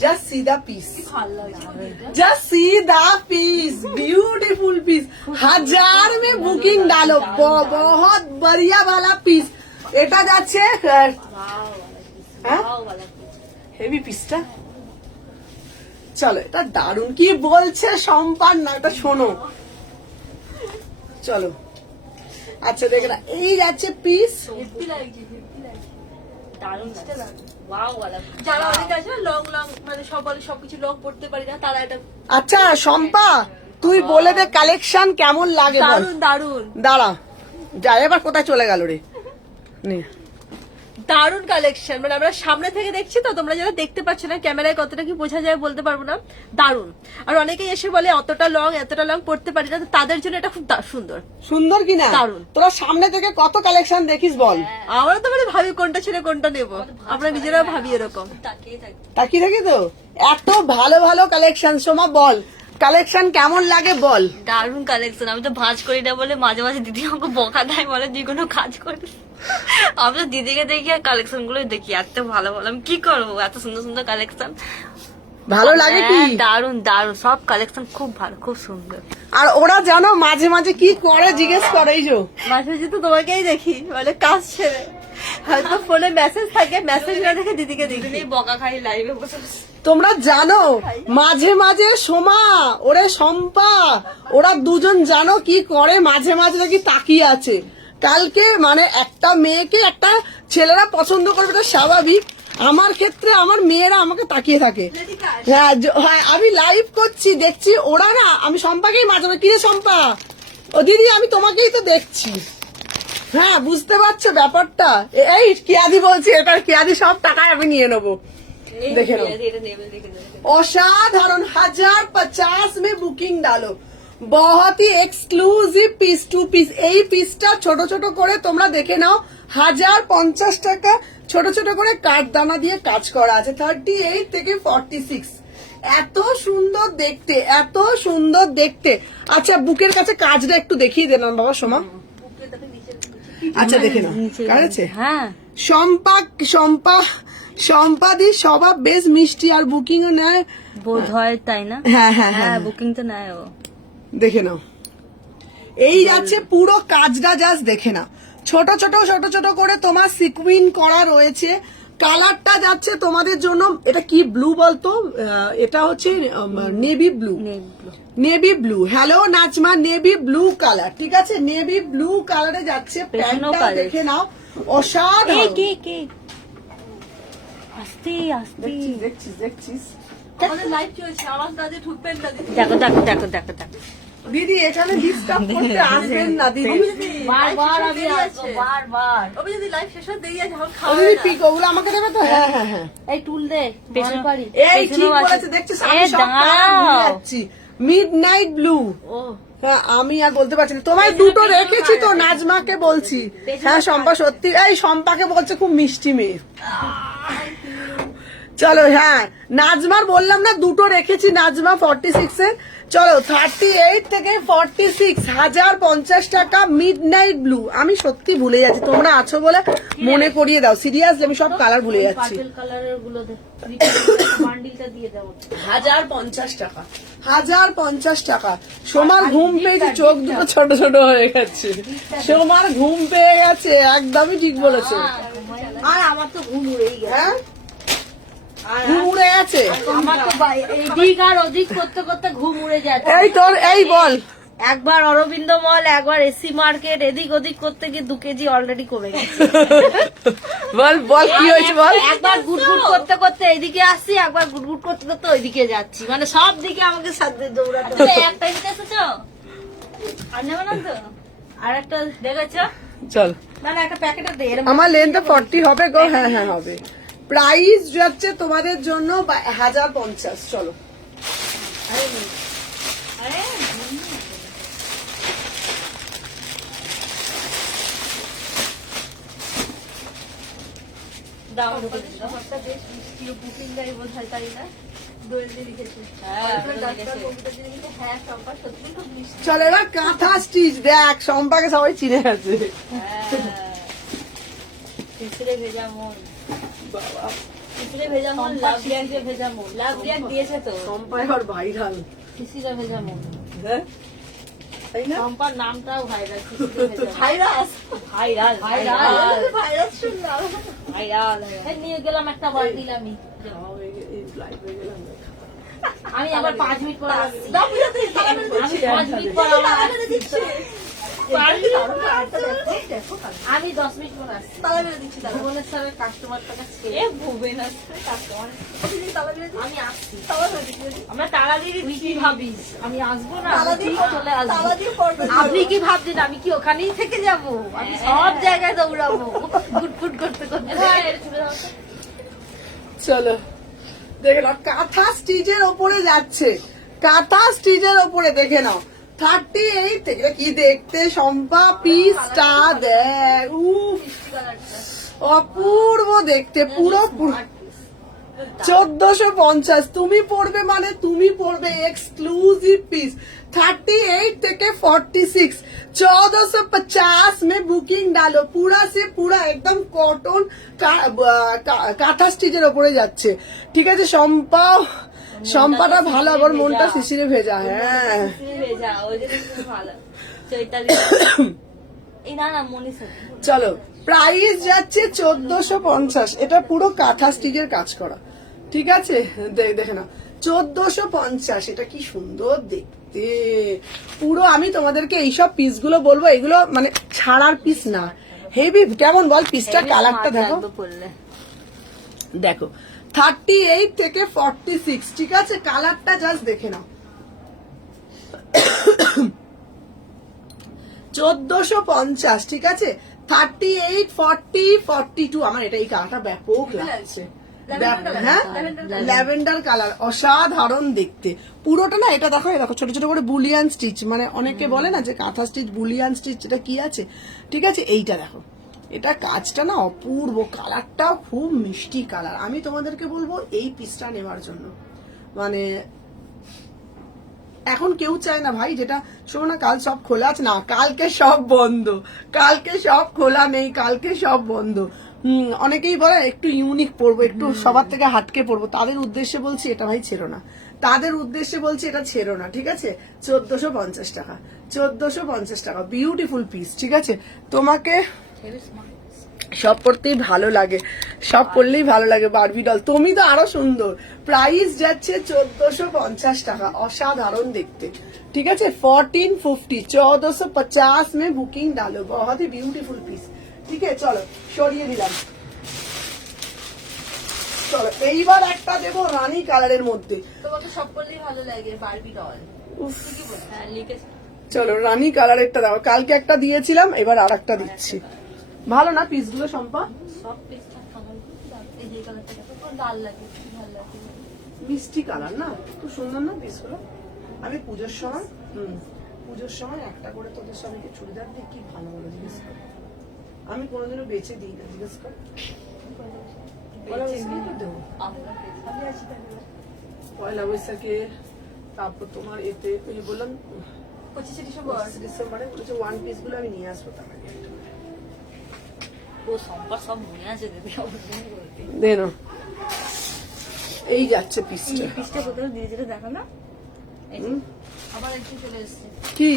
just see the piece, ভালো লাগছে just see the piece, beautiful piece। 1000 में बुकिंग डालो, बहुत बढ़िया वाला पीस। এটা যাচ্ছে হেভি পিসটা। চলো এটা দারুণ, কি বলছে সম্পান না, এটা শোনো। চলো আচ্ছা দেখে না, এই যাচ্ছে পিস। হেভি লাগছে, হেভি লাগছে, দারুণ সেটা দারুণ। ওয়াও वाला, যারা অনেকে আছে লং লং মানে সব বলে সবকিছু লং পড়তে পারি না, তারা এটা। আচ্ছা সম্পা তুই বলে দে কালেকশন কেমন লাগে বল। দারুণ দারুণ, দাঁড়া যা, এবার কোথায় চলে গেল রে, নে দারুণ কালেকশন। মানে আমরা সামনে থেকে দেখছি তো, তোমরা যারা দেখতে পাচ্ছ না, ক্যামেরায় কতটা কি বোঝা যায় বলতে পারবো না, দারুণ। আর অনেকেই এসে বলে অতটা লং এতটা লং পড়তে পারি না, তো তাদের জন্য এটা খুব সুন্দর। সুন্দর কিনা, দারুণ। তোরা সামনে থেকে কত কালেকশন দেখিস বল। আমরা তো মানে ভাবি কোনটা ছেড়ে কোনটা নেবো, আমরা নিজেরাও ভাবি এরকম, তাকিয়ে থাকি তো, এত ভালো ভালো কালেকশন। সোমা বল কালেকশন কেমন লাগে বল। দারুণ কালেকশন। আমি তো ভাঁজ করি না বলে মাঝে মাঝে দিদি আমাকে বকা দেয়, বলে যে কোনো কাজ করি। আমি তো দিদিকে দেখি আর কালেকশন গুলো দেখি, এত ভালো ভালো, আমি কি করবো, এত সুন্দর সুন্দর কালেকশন। ভালো লাগে কি? দারুণ দারুণ, সব কালেকশন খুব ভালো, খুব সুন্দর। আর ওরা জানো মাঝে মাঝে কি করে জিজ্ঞেস করে, এই যে মাঝে মাঝে তো তোমাকেই দেখি, মানে কাজ ছেড়ে হয়তো ফোনে মেসেজ থাকে, মেসেজ না দেখে দিদিকে দেখি। দিদি বকা খাই লাইভে বসে বসে। তোমরা জানো মাঝে মাঝে সোমা ওরে শম্পা ওরা দুজন জানো কি করে, মাঝে মাঝে দেখি তাকিয়ে আছে। কালকে মানে একটা মেয়েকে একটা ছেলেরা পছন্দ করবে, এটা স্বাভাবিক। আমার ক্ষেত্রে আমার মেয়েরা আমাকে তাকিয়ে থাকে। হ্যাঁ হ্যাঁ, আমি লাইভ করছি দেখছি, ওরা না, আমি শম্পাকেই মাঝে মাঝে, কিরে শম্পা, ও দিদি আমি তোমাকেই তো দেখছি। হ্যাঁ বুঝতে পারছো ব্যাপারটা। এই কিয়াদি বলছি, এটা কিয়াদি সব টাকায় আমি নিয়ে নেবো, দেখে নাও। असाधारण 1050 में বুকিং ডালো, बहुत ही एक्सक्लूसिव পিস, 2 পিস। এই পিসটা ছোট ছোট করে তোমরা দেখে নাও, 1050 টাকা। ছোট ছোট করে কাঠদানা দিয়ে কাজ করা আছে, 38 থেকে 46। এত সুন্দর দেখতে, এত সুন্দর দেখতে। আচ্ছা বুকের কাছে কাজটা একটু দেখিয়ে দিলাম বাবা সোমা। আচ্ছা দেখে নাও, কাজ আছে। হ্যাঁ সম্পাদি স্বভাব বেশ মিষ্টি, আর বুকিং ও নেয় বোধ হয়, তাই না? হ্যাঁ হ্যাঁ হ্যাঁ, বুকিং তো নেয় ও। দেখে নাও। এই যাচ্ছে পুরো কাজটা, জাস্ট দেখে নাও। ছোট ছোট ছোট ছোট করে তোমার সিকুইন করা রয়েছে। কালারটা যাচ্ছে তোমাদের জন্য, এটা কি ব্লু বলতো, এটা হচ্ছে navy blue. Navy blue, hello Najma, navy blue colour, ঠিক আছে, নেভি ব্লু কালারে যাচ্ছে। প্যান্টটা দেখে নাও, অসাধারণ। আস্তে আস্তে দেখছিস আমাদের লাইভ চলছে, আমার কাজে ঢুকবেন না দিদি। দেখো দেখো দেখো দেখো দেখো, দিদি এখানে ডিস্টার্ব করতে আসবেন না দিদি। বারবার আমি আসবো, বারবার। ওই যদি লাইভ শেষ হতে দিয়ে যখন ও খাওয়া দিদি পিক ওগুলো আমাকে দেবে তো? হ্যাঁ হ্যাঁ হ্যাঁ, এই টুল দে, এই পেছনে ঠিক পেছনেও আছে। বলেছে, দেখছিস আমি এ সব দাঁড়াও। ভুলে যাচ্ছি। মিডনাইট ব্লু, ও হ্যাঁ আমি আর বলতে পারছি না। তোমায় দুটো রেখেছি তো, নাজমাকে বলছি। হ্যাঁ শম্পা সত্যি, এই শম্পাকে বলছে খুব মিষ্টি মেয়ে। চলো হ্যাঁ, নাজমার বললাম না দুটো রেখেছি, নাজমা 46 এ। চলো 38 থেকে 46, 1050 টাকা মিডনাইট ব্লু। আমি সত্যি ভুলে যাচ্ছি, তোমরা আছো বলে মনে করিয়ে দাও। সিরিয়াসলি আমি সব কালার ভুলে যাচ্ছি। পার্পল কালারের গুলো দে, বান্ডিলটা দিয়ে দাও। 1050 টাকা, 1050 টাকা। সোমার ঘুম পেয়েছে, চোখ দুটো ছোট ছোট হয়ে গেছে। সোমার ঘুম পেয়ে গেছে, একদমই ঠিক বলেছো। আর আমার তো ঘুম উড়েই গেছে। হ্যাঁ ঘুম উড়ে গেছে। আমার তো এদিক আর ওদিক করতে করতে ঘুম উড়ে যাচ্ছে। এই তোর এই বল, একবার অরবিন্দ মল, একবার এসি মার্কেট, এদিক ওদিক করতে গিয়ে 2 কেজি অলরেডি কমে গেছে। বল বল কি হয়েছে বল। একবার গুটগুট করতে করতে এদিকে আসছি, একবার গুটগুট করতে করতে ওইদিকে যাচ্ছি, মানে সব দিকে আমাকে সাথে দৌড়াতে। একটা নিতে এসেছো? আর নেবে না তো? আর একটা দেখেছো? চল মানে একটা প্যাকেটে দে। আমার লেন্থ 40 হবে গো। হ্যাঁ হ্যাঁ হবে। প্রাইস যাচ্ছে তোমাদের জন্য 1050। চলো দাও। ব্যাপারটা বেশ মিষ্টি, বুকিং গাই বোধ হয়, তাই না? দোয়েলদি লিখেছে। হ্যাঁ সম্পা সত্যি খুব মিষ্টি। চলো এবার কাঁথা স্টিচ দেখ, সম্পাকে সবাই চিনে গেছে। পিছলে ভেজা মন, পিছলে ভেজা মন, লাভ রিয়াক দিয়ে ভেজা মন, লাভ রিয়াক দিয়েছে তো। সম্পা এবার ভাইরাল, পিছলে ভেজা মন, হ্যাঁ তাই না? সম্পার নামটাও viral. Virus viral virus virus শুনলাম। ভাইরাল নিয়ে গেলাম একটা বান্ডিল আমি। আমি আবার 5 মিনিট পর আসছি। আমি 5 মিনিট পর আবার আসছি। আমি 10 মিনিট পর আসছি। তালা মেরে দিচ্ছি, ভুবনেশ্বরের কাস্টমারটাকে ছেড়ে ভুবনেশ্বরের কাস্টমার আমি আসছি। আমরা তালা দিয়ে তুই কি ভাবিস আমি আসবো না? ঠিক চলে আসবো। আপনি কি ভাবছেন আমি কি ওখানেই থেকে যাব? আমি সব জায়গায় দৌড়াবো গুটগুট করতে করতে। চলো দেখে নাও, কাঁথা স্টিচের ওপরে যাচ্ছে, কাঁথা স্টিচের ওপরে দেখে নাও। 38 থেকে, কি দেখতে সম্পা, পিসটা দেখ, উফ অপূর্ব দেখতে, পুরো 1450 তুমি পড়বে মানে তুমি পড়বে এক্সক্लूसिव पीस 38 থেকে 46 1450 में बुकिंग डालो पूरा से पूरा एकदम कॉटन কাঁথা স্টিচের উপরে যাচ্ছে ঠিক আছে সম্পাটা ভালো আবার মনটা শিশিরে ভেজা হ্যাঁ ভেজা ওই জন্য খুব ভালো চৈতালি এই না মনীষা চলো প্রাইস যাচ্ছে 1450 এটা পুরো কাঁথা স্টিচের কাজ করা ঠিক আছে দেখে না 1450 এটা কি সুন্দর দেখতে পুরো আমি তোমাদেরকে এইসব পিস গুলো বলবো এগুলো মানে ছাড়ার পিস না হেভি কেমন বল পিসটা কালারটা দেখো দেখো 38 থেকে 46 ঠিক আছে কালারটা জাস্ট দেখে নাও 1450 ঠিক আছে 38 40 42 আমার এটা এই কালারটা ব্যাপক লাগছে হ্যাঁ ল্যাভেন্ডার কালার অসাধারণ দেখতে পুরোটা না এটা দেখো দেখো ছোট ছোট করে বুলিয়ান স্টিচ মানে অনেকে বলে না যে কাঁথা স্টিচ বুলিয়ান স্টিচ এটা কি আছে ঠিক আছে এইটা দেখো এটা কাজটা না অপূর্ব কালারটাও খুব মিষ্টি কালার আমি তোমাদেরকে বলবো এই পিসটা নেওয়ার জন্য মানে এখন কেউ চায় না ভাই যেটা শোনো না কাল সব খোলা আছে না কালকে সব বন্ধ কালকে সব খোলা নেই কালকে সব বন্ধ অনেকেই বলে একটু ইউনিক পড়বো একটু সবার থেকে হাটকে পড়বো তাদের উদ্দেশ্যে বলছি এটা ভাই ছেড়ো না তাদের উদ্দেশ্যে বলছি এটা ছেড়ো না ঠিক আছে 1450 টাকা 1450 টাকা বিউটিফুল পিস ঠিক আছে তোমাকে সব পড়তেই ভালো লাগে সব পড়লেই ভালো লাগে বারবি ডল তুমি তো আরো সুন্দর প্রাইস যাচ্ছে 1450 টাকা অসাধারণ দেখতে ঠিক আছে 1450 1450 में बुकिंग डालो बहुत ही ब्यूटीफुल पीस ঠিক আছে চলো সরিয়ে দিলাম চলো এইবার একটা দেবো রানী কালারের মধ্যে তোমাকে সব পড়লেই ভালো লাগে বারবি ডল কি বল হ্যাঁ লিখেছি চলো রানী কালারেরটা দাও কালকে একটা দিয়েছিলাম এবার আর একটা দিচ্ছি ভালো না পিসগুলো সম্পা সব পিসটা কালার এই যে কালারটা কত লাল লাগে ভালো লাগে মিষ্টি কালার না খুব সুন্দর না পিসগুলো আমি পুজোর সময় পুজোর সময় একটা করে তোদের সবাইকে চুড়িদার দিয়ে কি ভালো ভালো জিজ্ঞেস কর আমি কোনোদিনও বেচে দিই না জিজ্ঞেস কর পয়লা বৈশাখে তারপর তোমার এতে বললাম 25 ডিসেম্বরে বলেছে ওয়ান পিস গুলো আমি নিয়ে আসবো তার আগে ও সম্পা সব মনে আছে দেন এই যাচ্ছে পিসটা পিসটা কোথাও দিয়ে যেটা দেখো না আবার একটু চলে এসেছে কি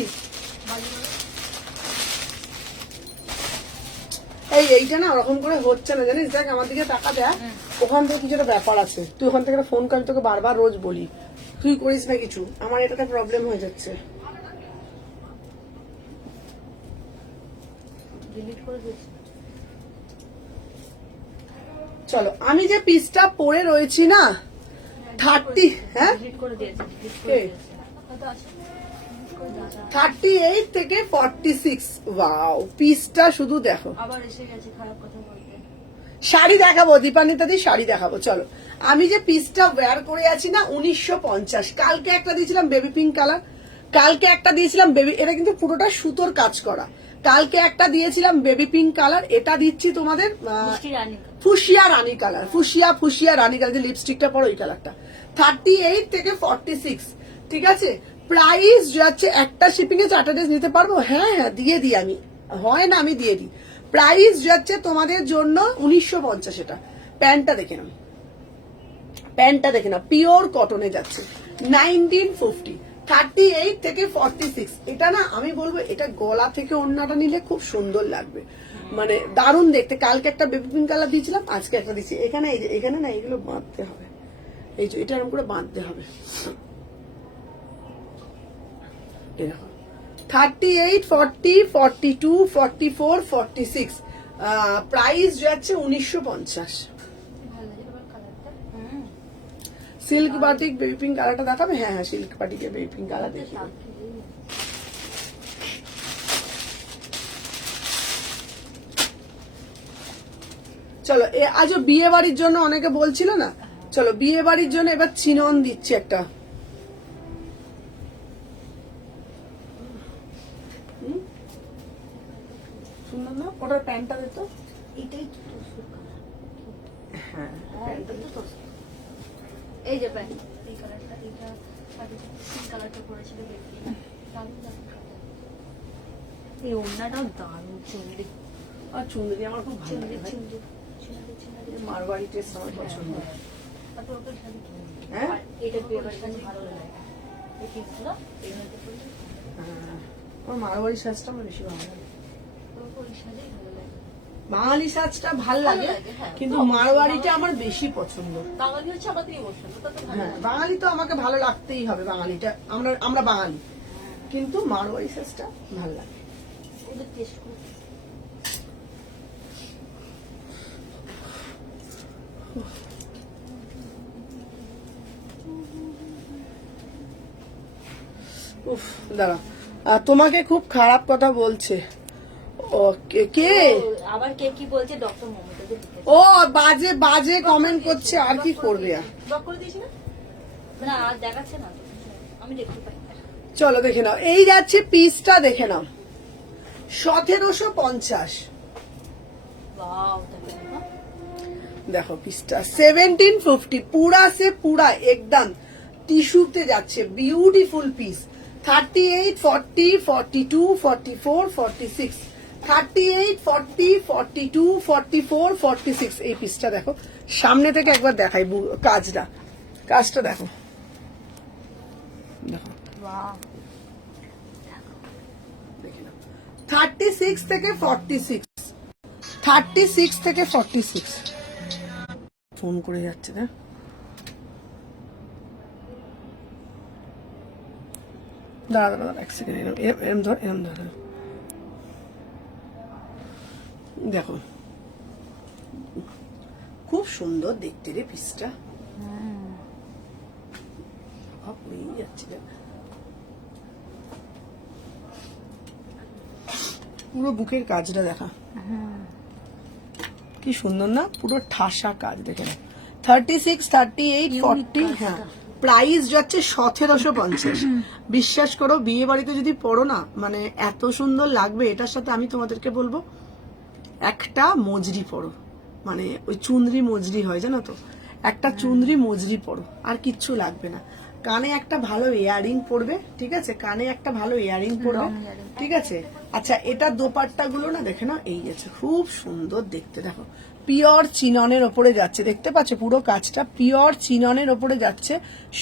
এইটা না ওরকম করে হচ্ছে না জানিস দেখ আমার দিকে টাকা দেয় ওখান থেকে কিছু একটা ব্যাপার আছে তুই ওখান থেকে ফোন কর তোকে বারবার রোজ বলি তুই করিস না কিছু আমার এটাতে প্রবলেম হয়ে যাচ্ছে চলো আমি যে পিসটা পরে রয়েছি না 30 হ্যাঁ 38 থেকে 46 ওয়াও পিসটা শুধু দেখো আবার এসে গেছে খারাপ কথা বলতে শাড়ি দেখাবো দীপান্বিতাদি শাড়ি দেখাবো চলো আমি যে পিসটা ওয়্যার করে আছি না 1950 কালকে একটা দিয়েছিলাম বেবি পিঙ্ক কালার কালকে একটা দিয়েছিলাম বেবি এটা কিন্তু পুরোটা সুতোর কাজ করা কালকে একটা দিয়েছিলাম বেবি পিঙ্ক কালার এটা দিচ্ছি তোমাদের ফুসিয়া রানী কালার ফুসিয়া রানী কালার যে লিপস্টিকটা পড়ো ওই কালারটা 38 থেকে 46 ঠিক আছে প্রাইস যাচ্ছে একটা শিপিং এ 4টা ড্রেস নিতে পারবো হ্যাঁ হ্যাঁ দিয়ে দিই আমি হয় না আমি দিয়ে দিই প্রাইস যাচ্ছে তোমাদের জন্য 1950 এটা প্যান্টটা দেখে নাও পিওর কটনে যাচ্ছে 1950 38 থেকে 46 এটা না আমি বলবো এটা গলা থেকে ওড়নাটা নিলে খুব সুন্দর লাগবে মানে দারুণ দেখতে কালকে একটা বেবি পিঙ্ক কালার দিয়েছিলাম আজকে একটা দিচ্ছি এখানে এই যে এখানে না এগুলো বাঁধতে হবে এই যে এটা এরকম করে বাঁধতে হবে 38 40 42 44 46 প্রাইস যাচ্ছে 1950 সিল্ক বাটিক বেবি পিঙ্ক কালারটা দেখাবে হ্যাঁ হ্যাঁ সিল্ক বাটিকের বেবি পিঙ্ক কালার দেখি চলো আজ বিয়ে বাড়ির জন্য অনেকে বলছিল না চলো বিয়ে বাড়ির জন্য এবার চিনন দিচ্ছি একটা সুন্দর না ওটার প্যান্টটা দিত এটাই হ্যাঁ এই যে প্যান্ট, এই কালারটা, এইটা পিঙ্ক কালারটা পরেছিল বেবি। এই ওড়নাটাও দারুণ, চুনরি আর চুনরি আমার খুব ভালো চুনরি লাগে। চুনরি চুনরি চুনরি। মারওয়াড়ি টেস্ট আমার পছন্দ। আর তোর ওপর শাড়ি কিনবি। হ্যাঁ? আর এটা বিয়ে বাড়ির কাছে ভালো লাগে। এই পিসগুলো এই মধ্যে পরলে হ্যাঁ, আমার মারওয়াড়ি সাজটা আমার বেশি ভালো লাগে। তোর ওপর এই সাজেই ভালো লাগে। বাঙালি সাজটা ভাল লাগে, লাগে, হ্যাঁ। কিন্তু মারওয়াড়িটা আমার বেশি পছন্দ। বাঙালি হচ্ছে আমাদের ইমোশন, ওটা তো ভালো হ্যাঁ, লাগে। বাঙালি তো আমাকে ভালো লাগতেই হবে, বাঙালিটা আমরা বাঙালি, কিন্তু মারওয়াড়ি সাজটা ভাল লাগে। ওদের টেস্ট করে উফ, দাঁড়া, তোমাকে খুব খারাপ কথা বলছে। ও কে? আবার কে কি বলছে ডক্টর মমতা যে লিখেছে। ও বাজে বাজে কমেন্ট করছে, আর কি করবে আর। ব্লক করে দিয়েছি না? না আর দেখাচ্ছে না তো, আমি দেখতে পাই না। চলো দেখে নাও, এই যাচ্ছে পিসটা, দেখে নাও 1750। वाओ দেখো না। দেখো পিসটা 1750, पूरा से पूरा एकदम টিস্যুতে যাচ্ছে, বিউটিফুল পিস। 38, 40, 42, 44, 46, 38, 40, 42, 44, 46। এই পিসটা দেখো, সামনে থেকে একবার দেখাই কাজটা দেখো, দেখো वाओ 36 থেকে 46, 36 থেকে 46। ফোন করে যাচ্ছে না, দাঁড়া এক সেকেন্ড, এরম ধর। দেখো খুব সুন্দর দেখতে রে পিসটা, যাচ্ছে না। পুরো বুকের কাজটা দেখা, কি সুন্দর না, পুরো ঠাসা কাজ, দেখে না। 36, 38, 40, হ্যাঁ, প্রাইস যাচ্ছে 1750। বিশ্বাস করো, বিয়ে বাড়িতে যদি পড়ো না, মানে এত সুন্দর লাগবে। এটার সাথে আমি তোমাদেরকে বলবো একটা মজরি পরো, মানে ওই চুনরি মজরি হয় জানো তো, একটা চুনরি মজরি পরো, আর কিচ্ছু লাগবে না। কানে একটা ভালো ইয়ারিং পরবে, ঠিক আছে, কানে একটা ভালো ইয়ারিং পরবে, ঠিক আছে। আচ্ছা, এটা দোপাট্টা গুলো না দেখে না, এই আছে, খুব সুন্দর দেখতে। দেখো পিওর চিননের ওপরে যাচ্ছে, দেখতে পাচ্ছ পুরো কাজটা পিওর চিননের ওপরে যাচ্ছে।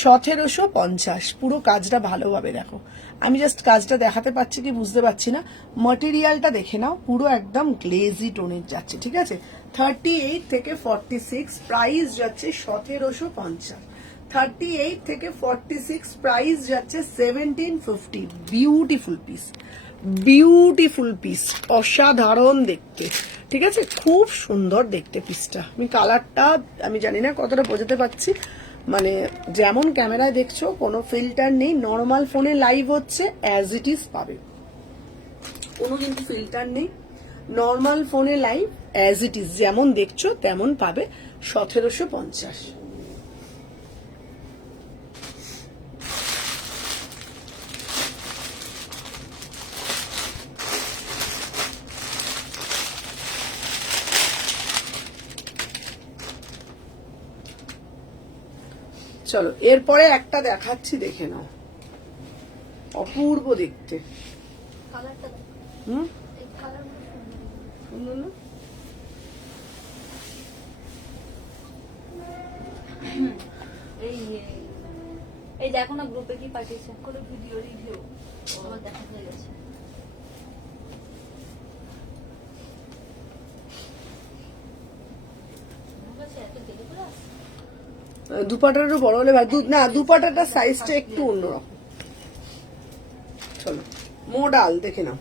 1750, পুরো কাজটা ভালোভাবে দেখো। আমি জাস্ট কাজটা দেখাতে পাচ্ছি কি বুঝতে পারছি না। ম্যাটেরিয়ালটা দেখে নাও, পুরো একদম গ্লেজি টোনের যাচ্ছে, ঠিক আছে। 38 থেকে 46, প্রাইস যাচ্ছে 1750। 38 থেকে 46, প্রাইস যাচ্ছে 1750। বিউটিফুল পিস, বিউটিফুল পিস, অসাধারণ দেখতে, ঠিক আছে, খুব সুন্দর দেখতে পিসটা। আমি কালারটা আমি জানি না কতটা বোঝাতে পারছি, মানে যেমন ক্যামেরায় দেখছো, কোনো ফিল্টার নেই, নর্মাল ফোনে লাইভ হচ্ছে অ্যাজ ইট ইজ পাবে, কোনো কিন্তু ফিল্টার নেই, নর্মাল ফোনে লাইভ অ্যাজ ইট ইজ যেমন দেখছো তেমন পাবে। 1750। চলো এরপরে একটা দেখাচ্ছি, দেখে নাও, অপূর্ব দেখতে। কালারটা হুম, এই কালারগুলো সুন্দর না? এই এই দেখো না গ্রুপে কি পাঠিয়েছে, কোনো ভিডিও রিভিউ আমার দেখা হয়ে গেছে। আমার কাছে এত দেরি করে আসছে। দুপাটারও বড় হলে ভাই, না দুপাটাটার সাইজটা একটু অন্যরকম। চলো মোডাল দেখে নাও,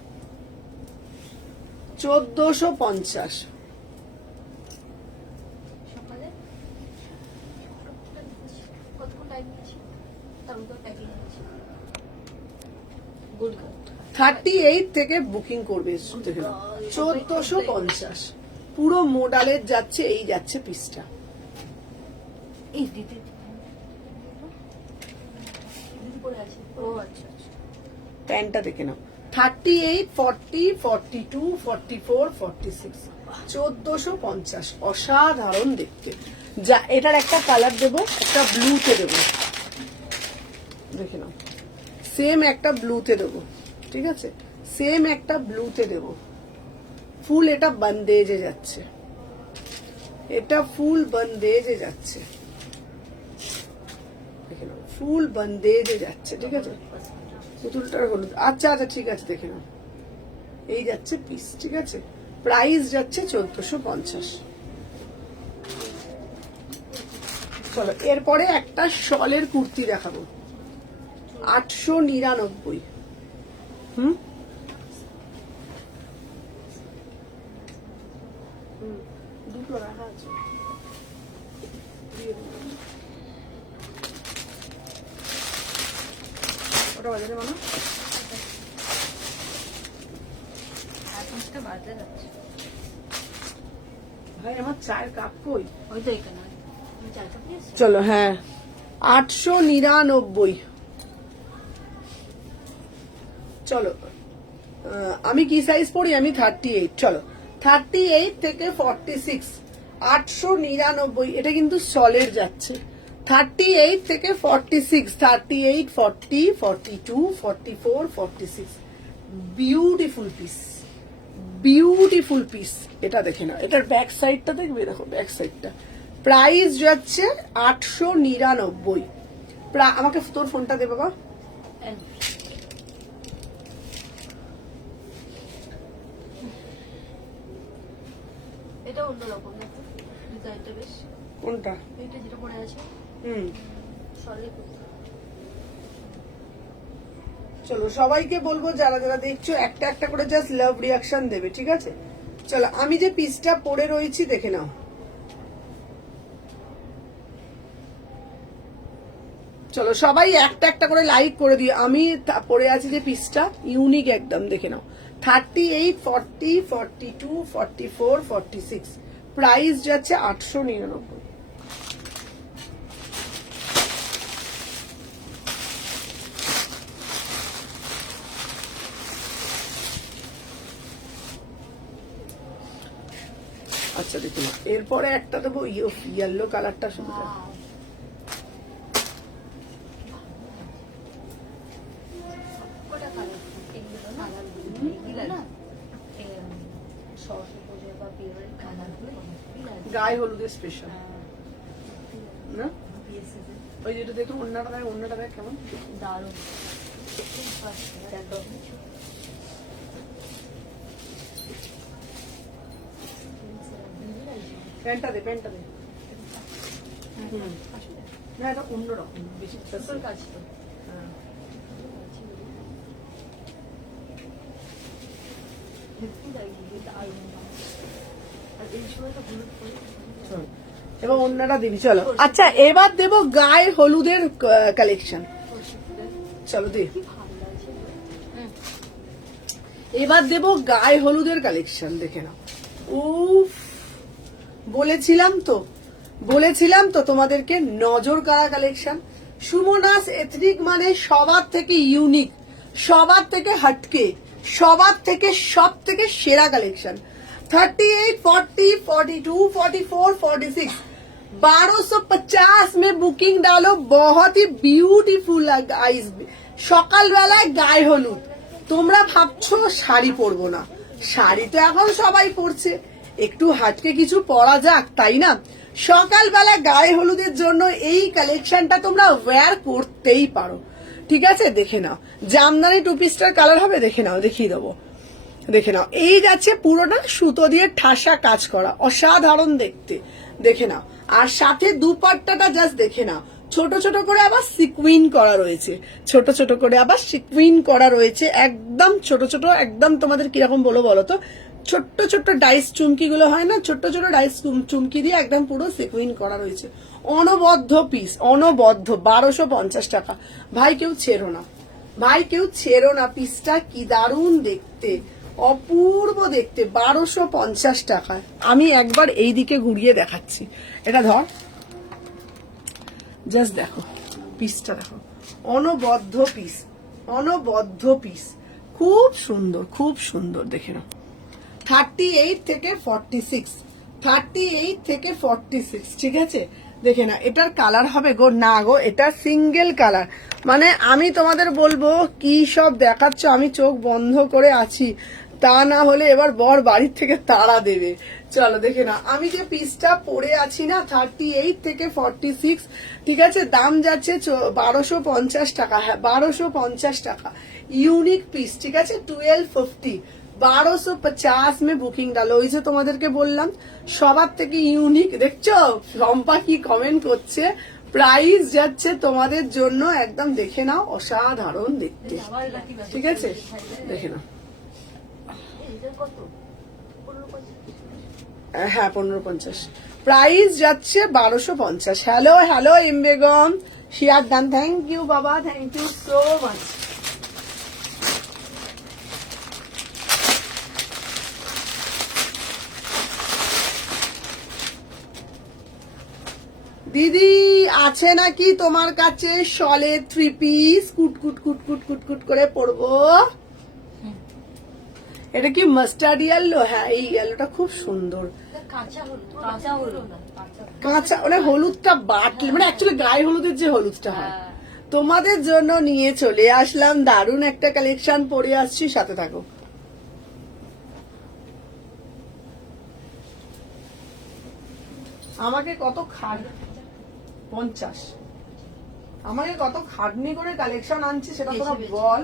1450। সকালে কতক্ষণ টাইম নিয়েছি, তারপর তো প্যাকিং হয়েছে। গুড গার্ল 38 থেকে বুকিং করবে, দেখে নাও 1450। পুরো মোডালের যাচ্ছে, এই যাচ্ছে পিসটা। এই দিদি দিদি পরে আছে। ও আচ্ছা আচ্ছা। প্যান্টটা দেখে নাও, 38, 40, 42, 44, 46, 1450। অসাধারণ দেখতে। যা এটার একটা কালার দেবো, একটা ব্লুতে দেবো, দেখে নাও। সেম একটা ব্লুতে দেবো, ঠিক আছে, সেম একটা ব্লুতে দেবো। ফুল এটা বন্দেজে যাচ্ছে, এটা ফুল বন্দেজে যাচ্ছে, দেখে নাও, ফুল বন্দেজে যাচ্ছে, ঠিক আছে। পুতুলটার হলুদ, আচ্ছা আচ্ছা ঠিক আছে, দেখে নাও, এই যাচ্ছে পিস, ঠিক আছে। প্রাইস যাচ্ছে 1450। চলো এরপরে একটা শলের কুর্তি দেখাবো, 899। দুটো রাখা আছে, ওটা বাজারে মানো। ভাই আমার চায়ের কাপ কই? চলো, হ্যাঁ 899। চলো আমি কি সাইজ পড়ি? আমি 38। চলো 38 থেকে 46, 899। এটা কিন্তু সলের যাচ্ছে। 38 থেকে 46, 38, 40, 42, 44, 46। Beautiful piece, beautiful piece. এটা দেখে না, এটার ব্যাক সাইডটা দেখবে, দেখো ব্যাক সাইডটা। প্রাইস যাচ্ছে 899। আমাকে তোর ফোনটা দে বাবা। এটা অন্যরকম দেখো, ডিজাইনটা বেশ। কোনটা? এটা যেটা পরে আছে, সরি। চলো সবাইকে বলবো যারা যারা দেখছো একটা একটা করে জাস্ট লাভ রিয়াকশন দেবে, ঠিক আছে। চলো আমি যে পিসটা পরে রয়েছি দেখে নাও। চলো সবাই একটা একটা করে লাইক করে দিও। আমি পরে আছি যে পিসটা ইউনিক একদম, দেখে নাও। 38, 40, 42, 44, 46। প্রাইস যাচ্ছে 899। আচ্ছা দেখুন, এরপরে একটা দেবো ইয়েলো কালারটা, শুধু গায়ে হলুদের স্পেশাল না। ওই যেটা দেখুন অন্যটা দেখ, অন্যটা দেখ কেমন দারুণ। প্যান্টটা দে, প্যান্টটা দে। না এটা অন্যরকম, বেশি কাজ তো। এবার অন্যটা দিবি। চলো আচ্ছা এবার দেবো গায়ে হলুদের কালেকশন। চলো দে, এবার দেবো গায়ে হলুদের কালেকশন, দেখে নাও। উফ, বলেছিলাম তো তোমাদেরকে নজর কাড়া কালেকশন। সুমনাস এথনিক মানে সবার থেকে ইউনিক, সবার থেকে হটকে, সবার থেকে সব থেকে সেরা কালেকশন। 38, 40, 42, 44, 46, 1250 में बुकिंग डालो। बहुत ही ब्यूटीफुल गाइस। সকালবেলায় গায়ে হলুদ, তোমরা ভাবছো শাড়ি পরবো না, শাড়ি তো এখন সবাই পরছে, একটু হাটকে কিছু পরা যাক, তাই না? সকালবেলা গায়ে হলুদের জন্য এই কালেকশনটা তোমরা ওয়্যার করতেই পারো, ঠিক আছে। দেখে নাও, জামদানি টু পিসটার কালার হবে, দেখে নাও, দেখিয়ে দেবো, দেখে নাও। এই যাচ্ছে পুরোটা সুতো দিয়ে ঠাসা কাজ করা, অসাধারণ দেখতে, দেখে নাও। আর সাথে দুপাট্টাটা জাস্ট দেখে নাও, ছোট ছোট করে আবার সিকুইন করা রয়েছে, ছোট ছোট করে আবার সিকুইন করা রয়েছে, একদম ছোট ছোট, একদম তোমাদের কিরকম বলো তো, ছোট্ট ছোট্ট ডাইস চুমকি গুলো হয় না, ছোট্ট ছোট ডাইস চুমকি দিয়ে একদম পুরো সিকুইন করা রয়েছে। অনবদ্য পিস, অনবদ্য, 1250 টাকা। ভাই কেউ ছেড়ো না, ভাই কেউ ছেড়ো না, পিসটা কি দারুণ দেখতে, অপূর্ব দেখতে, 1250 টাকায়। আমি একবার এই দিকে ঘুরিয়ে দেখাচ্ছি, এটা ধর, জাস্ট দেখো পিসটা, দেখো অনবদ্য পিস, অনবদ্য পিস, খুব সুন্দর, খুব সুন্দর, দেখে নাও। 38 থেকে 46, 38 থেকে 46, ঠিক আছে? দেখে না, এটার কালার হবে গো, না গো, এটা সিঙ্গেল কালার। মানে আমি তোমাদের বলবো কি সব দেখাচ্ছ, আমি চোখ বন্ধ করে আছি, তা না হলে এবার বর বাড়ির থেকে তাড়া দেবে। চলো দেখে না, আমি যে পিসটা পরে আছি না 38 থেকে 46, ঠিক আছে, দাম যাচ্ছে 1250 টাকা। হ্যাঁ 1250 টাকা, ইউনিক পিস, ঠিক আছে, 1250, 1250 में বুকিং ডালো। ওই যে তোমাদেরকে বললাম সবার থেকে ইউনিক, দেখছো রম্পা কি কমেন্ট করছে, প্রাইস যাচ্ছে তোমাদের জন্য একদম, দেখে নাও, অসাধারণ দেখতে, ঠিক আছে, দেখে নাও। হ্যাঁ 1550, প্রাইস যাচ্ছে 1250। হ্যালো হ্যালো এম বেগম, শিয়ার দান, থ্যাংক ইউ বাবা, থ্যাংক ইউ সো মাচ। দিদি আছে নাকি তোমার কাছে শলে 3 পিস, কুট কুট কুট কুট কুট কুট করে পরবো? এটা কি মাস্টার্ড ইয়েলো? হ্যাঁ এই ইয়েলোটা খুব সুন্দর, কাঁচা মানে হলুদটা বাটলে, মানে অ্যাকচুয়ালি গায়ে হলুদের যে হলুদটা হয়। তোমাদের জন্য নিয়ে চলে আসলাম দারুণ একটা কালেকশন, পরে আসছি, সাথে থাকো। আমাকে কত 50, আমাকে কত খাটনি করে কালেকশন আনছি সেটা তোরা বল।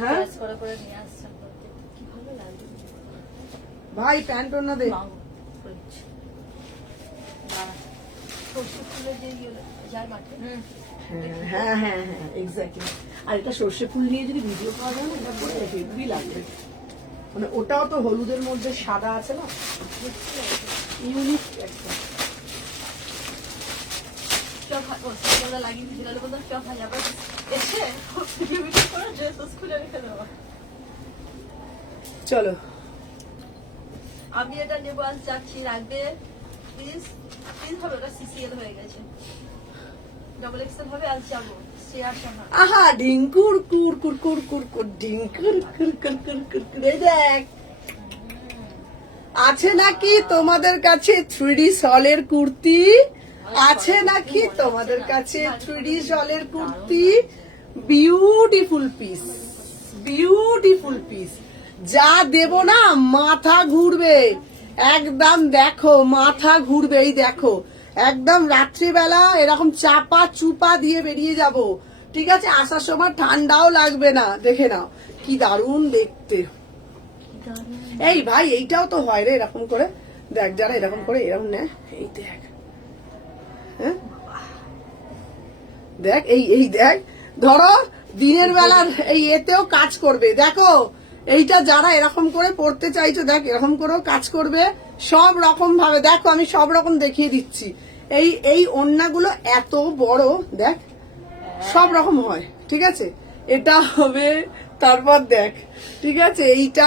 হ্যাঁ ভাই প্যান্ট না দে, হ্যাঁ হ্যাঁ হ্যাঁ এক্স্যাক্টলি। আর এটা সর্ষে ফুল নিয়ে যদি ভিডিও করা যায় না, এটা পুরো হেভি লাগবে। মানে ওটাও তো হলুদের মধ্যে সাদা আছে না, ইউনিক একটা। চলো আমি এটা নেবো, আজ যাচ্ছি, রাখবে প্লিজ, প্লিজ হবে, ওটা সিসিএল হয়ে গেছে, ডবল এক্সেল হবে, আজ যাবো। আহা ডিঙ্কুর কুর কুর কুর কুর কুর, ডিঙ্কুর কুর কুর কুর কুর কুর, এই দেখ আছে নাকি তোমাদের কাছে 3D সলের কুর্তি? আছে নাকি তোমাদের কাছে 3D সলের kurti? Beautiful piece, beautiful piece, যা দেব না মাথা ঘুরবে একদম, দেখো মাথা ঘুরবে, এই দেখো একদম রাত্রিবেলা এরকম চাপা চুপা দিয়ে বেরিয়ে যাব, ঠিক আছে, আসার সময় ঠান্ডাও লাগবে না। দেখে নাও কি দারুণ দেখতে। এই ভাই এইটাও তো হয় রে এরকম করে, দেখ যারা এরকম করে এরকম নেয়, এই দেখ, হ্যাঁ দেখ, এই দেখ, ধরো দিনের বেলার এই এতেও কাজ করবে, দেখো এইটা যারা এরকম করে পড়তে চাইছো, দেখ এরকম করেও কাজ করবে, সব রকম ভাবে। দেখো আমি সব রকম দেখিয়ে দিচ্ছি, এই ওড়নাগুলো এত বড়, দেখ সব রকম হয়, ঠিক আছে, এটা হবে, তারপর দেখ, ঠিক আছে, এইটা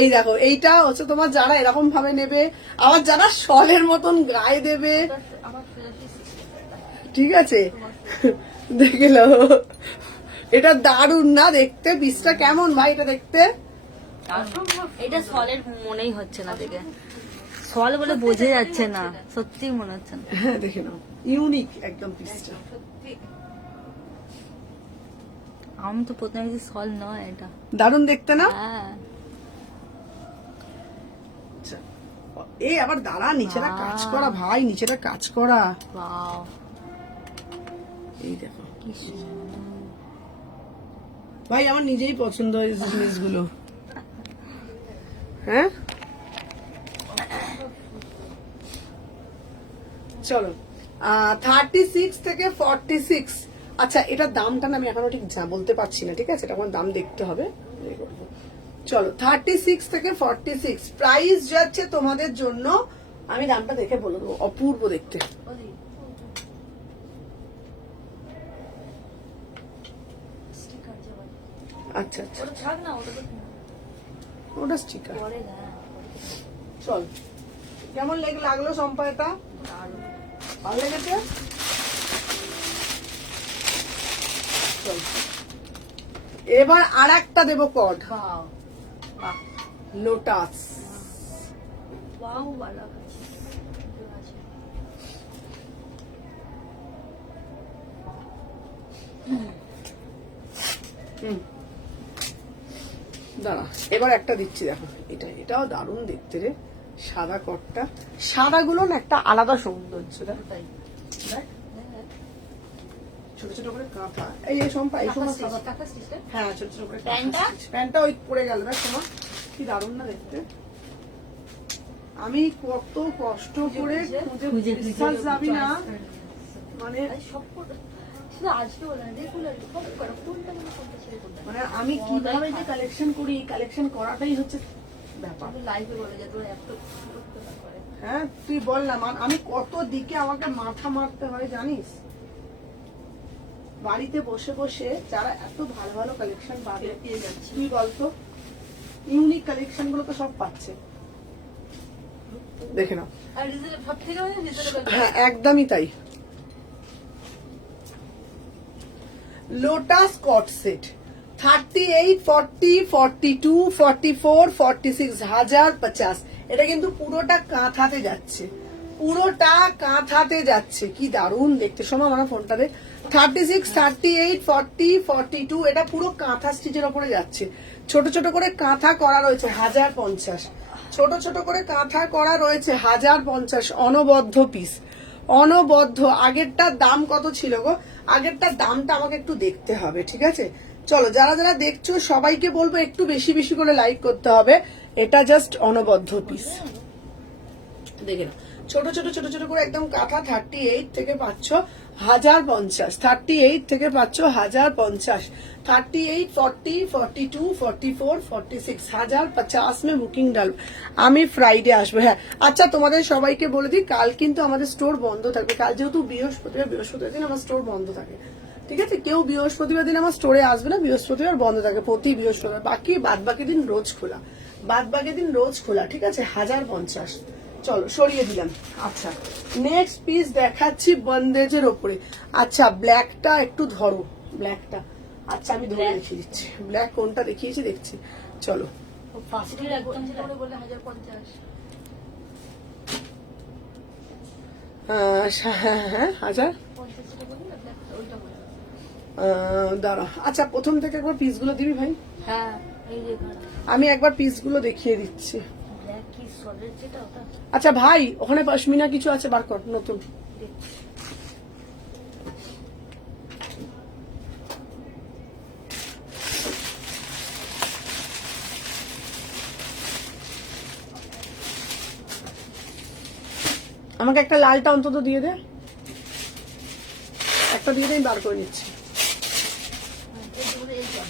এই দেখো, এইটা হচ্ছে তোমার যারা এরকম ভাবে নেবে, আবার যারা শলের মতন গায়ে দেবে, ঠিক আছে, দেখে নাও এটা দারুণ না দেখতে, পিসটা কেমন ভাই এটা দেখতে? এটা সলের মনেই হচ্ছে না, দেখে সল বলে বোঝা যাচ্ছে না, সত্যি মনে হচ্ছে না। হ্যাঁ দেখে নাও, ইউনিক একদম পিসটা। আমি তো প্রথমে দেখছি সল নয়, এটা দারুণ দেখতে না? হ্যাঁ আচ্ছা, এই আবার দাঁড়া, নিচেটা কাজ করা ভাই, নিচেটা কাজ করা, ওয়াও এই দেখো কি সুন্দর। ভাই আমার নিজেই পছন্দ হয়েছে জিনিসগুলো। হ্যাঁ চলো 36 থেকে 46। আচ্ছা এটার দামটা না আমি এখনো ঠিক বলতে পারছি না, ঠিক আছে, এটা আমার দাম দেখতে হবে। চলো 36 থেকে 46, প্রাইস যাচ্ছে তোমাদের জন্য, আমি দামটা দেখে বলে দেবো, অপূর্ব দেখতে। আচ্ছা আচ্ছা ওটা স্টিকার। চল কেমন লাগলো সম্পা, এটা ভালো লেগেছে? চল এবার আর একটা দেবো কড, বাহ বাহ লোটাস। ওয়াও ভালো আছে। দাঁড়া, এবার একটা দিচ্ছি দেখো, এটাও দারুণ দেখতে রে, সাদা কটটা। সাদা গুলো না একটা আলাদা সৌন্দর্য, দেখ তাই দেখ। ছোট ছোট করে কাঁথা, এই সম্পা এই সময় সাদা, কাকা সিস্টেম হ্যাঁ ছোট ছোট করে প্যান্টটা? প্যান্টটা ওই পড়ে গেল, দেখ তোমার কি দারুণ না দেখতে। আমি কত কষ্ট করে খুঁজে বিশ্বাস যাবি না, মানে সব শুধু আজকে বলে না, রেগুলার সব করে কোনটা মানে কোনটা ছেড়ে কোনটা। মানে আমি কিভাবে যে কালেকশন করি, কালেকশন করাটাই হচ্ছে ব্যাপার। আমি লাইভে বলে যে তোর এত বিরক্ত না করে। হ্যাঁ তুই বল না, আমি কত দিকে আমাকে মাথা মারতে হয় জানিস। বাড়িতে বসে বসে যারা এত ভালো ভালো কালেকশন পাবে, পেয়ে যাচ্ছি। তুই বলতো ইউনিক কালেকশন গুলো তো সব পাচ্ছে, দেখে নাও। আর রিজনেবল সব থেকে মানে রিজনেবল। হ্যাঁ একদমই তাই। লোটাস কট সেট 38, 40, 42, 44, 46, 1050। এটা কিন্তু পুরোটা কাঁথাতে যাচ্ছে, পুরোটা কাঁথাতে যাচ্ছে, কি দারুণ দেখতে। শোনো আমার ফোনটা দেখ, 36, 38, 40, 42, এটা পুরো কাঁথা স্টিচের ওপরে যাচ্ছে। ছোট ছোট করে কাঁথা করা রয়েছে 1050, ছোট ছোট করে কাঁথা করা রয়েছে 1050, অনবদ্য পিস, অনবদ্য। আগেরটার দাম কত ছিল গো? আগেরটার দামটা আমাকে একটু দেখতে হবে, ঠিক আছে? চলো যারা যারা দেখছো সবাইকে বলবো একটু বেশি বেশি করে লাইক করতে হবে। এটা জাস্ট অনবদ্য পিস, দেখে নাও। ছোট ছোট ছোট ছোট করে একদম কাঁথা 38 থেকে পাচ্ছ 1050, 38 থেকে পাচ্ছ 1050, 38, 40, 42, 44, 46, 1050 में বুকিং ডাল। আমি ফ্রাইডে আসবো। হ্যাঁ আচ্ছা, তোমাদের সবাইকে বলে দিই, কাল কিন্তু আমাদের স্টোর বন্ধ থাকবে। কাল যেহেতু বৃহস্পতিবার, বৃহস্পতিবার দিন আমার স্টোর বন্ধ থাকে, ঠিক আছে? কেউ বৃহস্পতিবার দিন আমার স্টোরে আসবে না, বৃহস্পতিবার বন্ধ থাকে প্রতি বৃহস্পতিবার। বাদ বাকি দিন রোজ খোলা, বাদ বাকি দিন রোজ খোলা, ঠিক আছে? 1050। চলো সরিয়ে দিলাম। আচ্ছা নেক্সট পিস দেখাচ্ছি বন্দেজের ওপরে। আচ্ছা ব্ল্যাকটা একটু ধরো, ব্ল্যাকটা। আচ্ছা আমি ধরে দেখিয়ে দিচ্ছি, ব্ল্যাক কোনটা দেখিয়েছি দেখছি, চলো। ফার্স্টের একদম ছিল বলে 1050। হ্যাঁ 1000। 50 টাকা বলি না, ওইটা বলে। দাঁড়া, আচ্ছা প্রথম থেকে একবার পিসগুলো দিবি ভাই? হ্যাঁ এই যে এখানে আমি একবার পিসগুলো দেখিয়ে দিচ্ছি। ব্ল্যাক কি সলিড যেটা ওটা আচ্ছা ভাই, ওখানে পশমিনা কিছু আছে বার কর নতুন। দেখছি। আমাকে একটা লালটা অন্তত দিয়ে দে, একটা দিয়ে দে, আমি বার করে নিচ্ছি। এই যে এই যে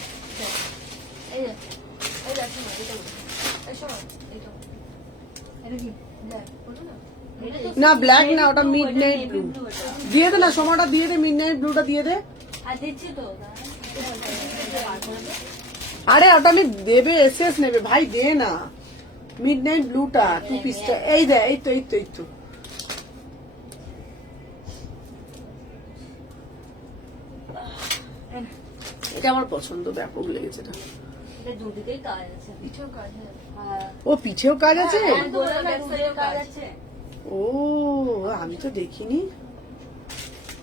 এই যে এই যে শোনো এটা বলো, এই শোনো এটা বলো। এটা কি ব্ল্যাক বলো না? এটা তো না ব্ল্যাক না, ওটা মিড নাইট ব্লু। দিয়ে দে না, সময়টা দিয়ে দে, মিড নাইট ব্লুটা দিয়ে দে। আর দিচ্ছি তো আরে ওটা আমি দেবে, এসএস নেবে ভাই, দে না মিড নাইট ব্লুটা, টু পিসটা। এই দে, এই তো এই তো এই তো। এটা আমার পছন্দ, ব্যাপক লেগেছে এটা। এটা দুদিকেই কাজ আছে, পিঠেও কাজ আছে। হ্যাঁ ও পিঠেও কাজ আছে? বললাম না দুদিকেও কাজ আছে। ও আমি তো দেখিনি।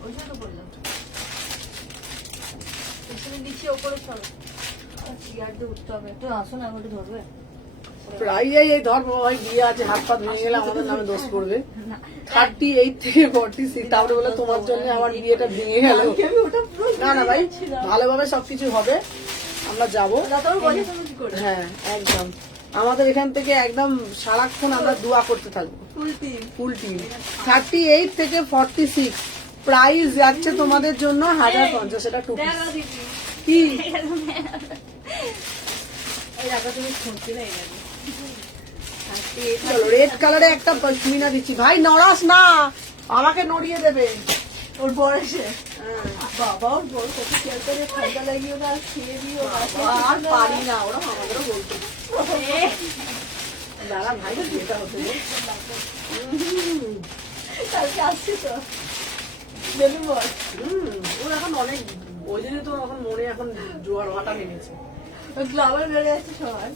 ওই জন্য তো বললাম পেছনে নিচে ওপরে চলো। চেয়ার দিয়ে উঠতে হবে, একটু আসো না, ওটা ধরবে। প্রায় এই ধর ভাই বিয়ে আছে, হাত পা ভেঙে গেলে আমাদের নামে দোষ করবে। 38 থেকে 46, তারপরে বলে তোমার জন্য আমার বিয়েটা ভেঙে গেল। না না ভাই, ভালোভাবে সবকিছু হবে, আমরা যাবো। হ্যাঁ একদম, আমাদের এখান থেকে একদম সারাক্ষণ আমরা দোয়া করতে থাকবো, ফুল টিম। 38 থেকে 46 প্রাইস যাচ্ছে তোমাদের জন্য 1050। এটা টু পিস কি? চলো রেড কালারে একটা পশমিনা দিচ্ছি ভাই, নড়াস না, আমাকে নড়িয়ে দেবে ওর বয়সে। বাবা ওর বড় কত চেয়ার করে ঠান্ডা লাগিও না, খেয়ে দিও। আর পারি না, ওরা আমাদেরও বলতো দাঁড়া ভাই, বিয়েটা হতে দে। কালকে আসছি তো বেলুন বল। ওর এখন অনেক ওই জন্য তো এখন মনে এখন জোয়ার ভাটা নেমেছে। গ্লামার বেড়ে যাচ্ছে সবার।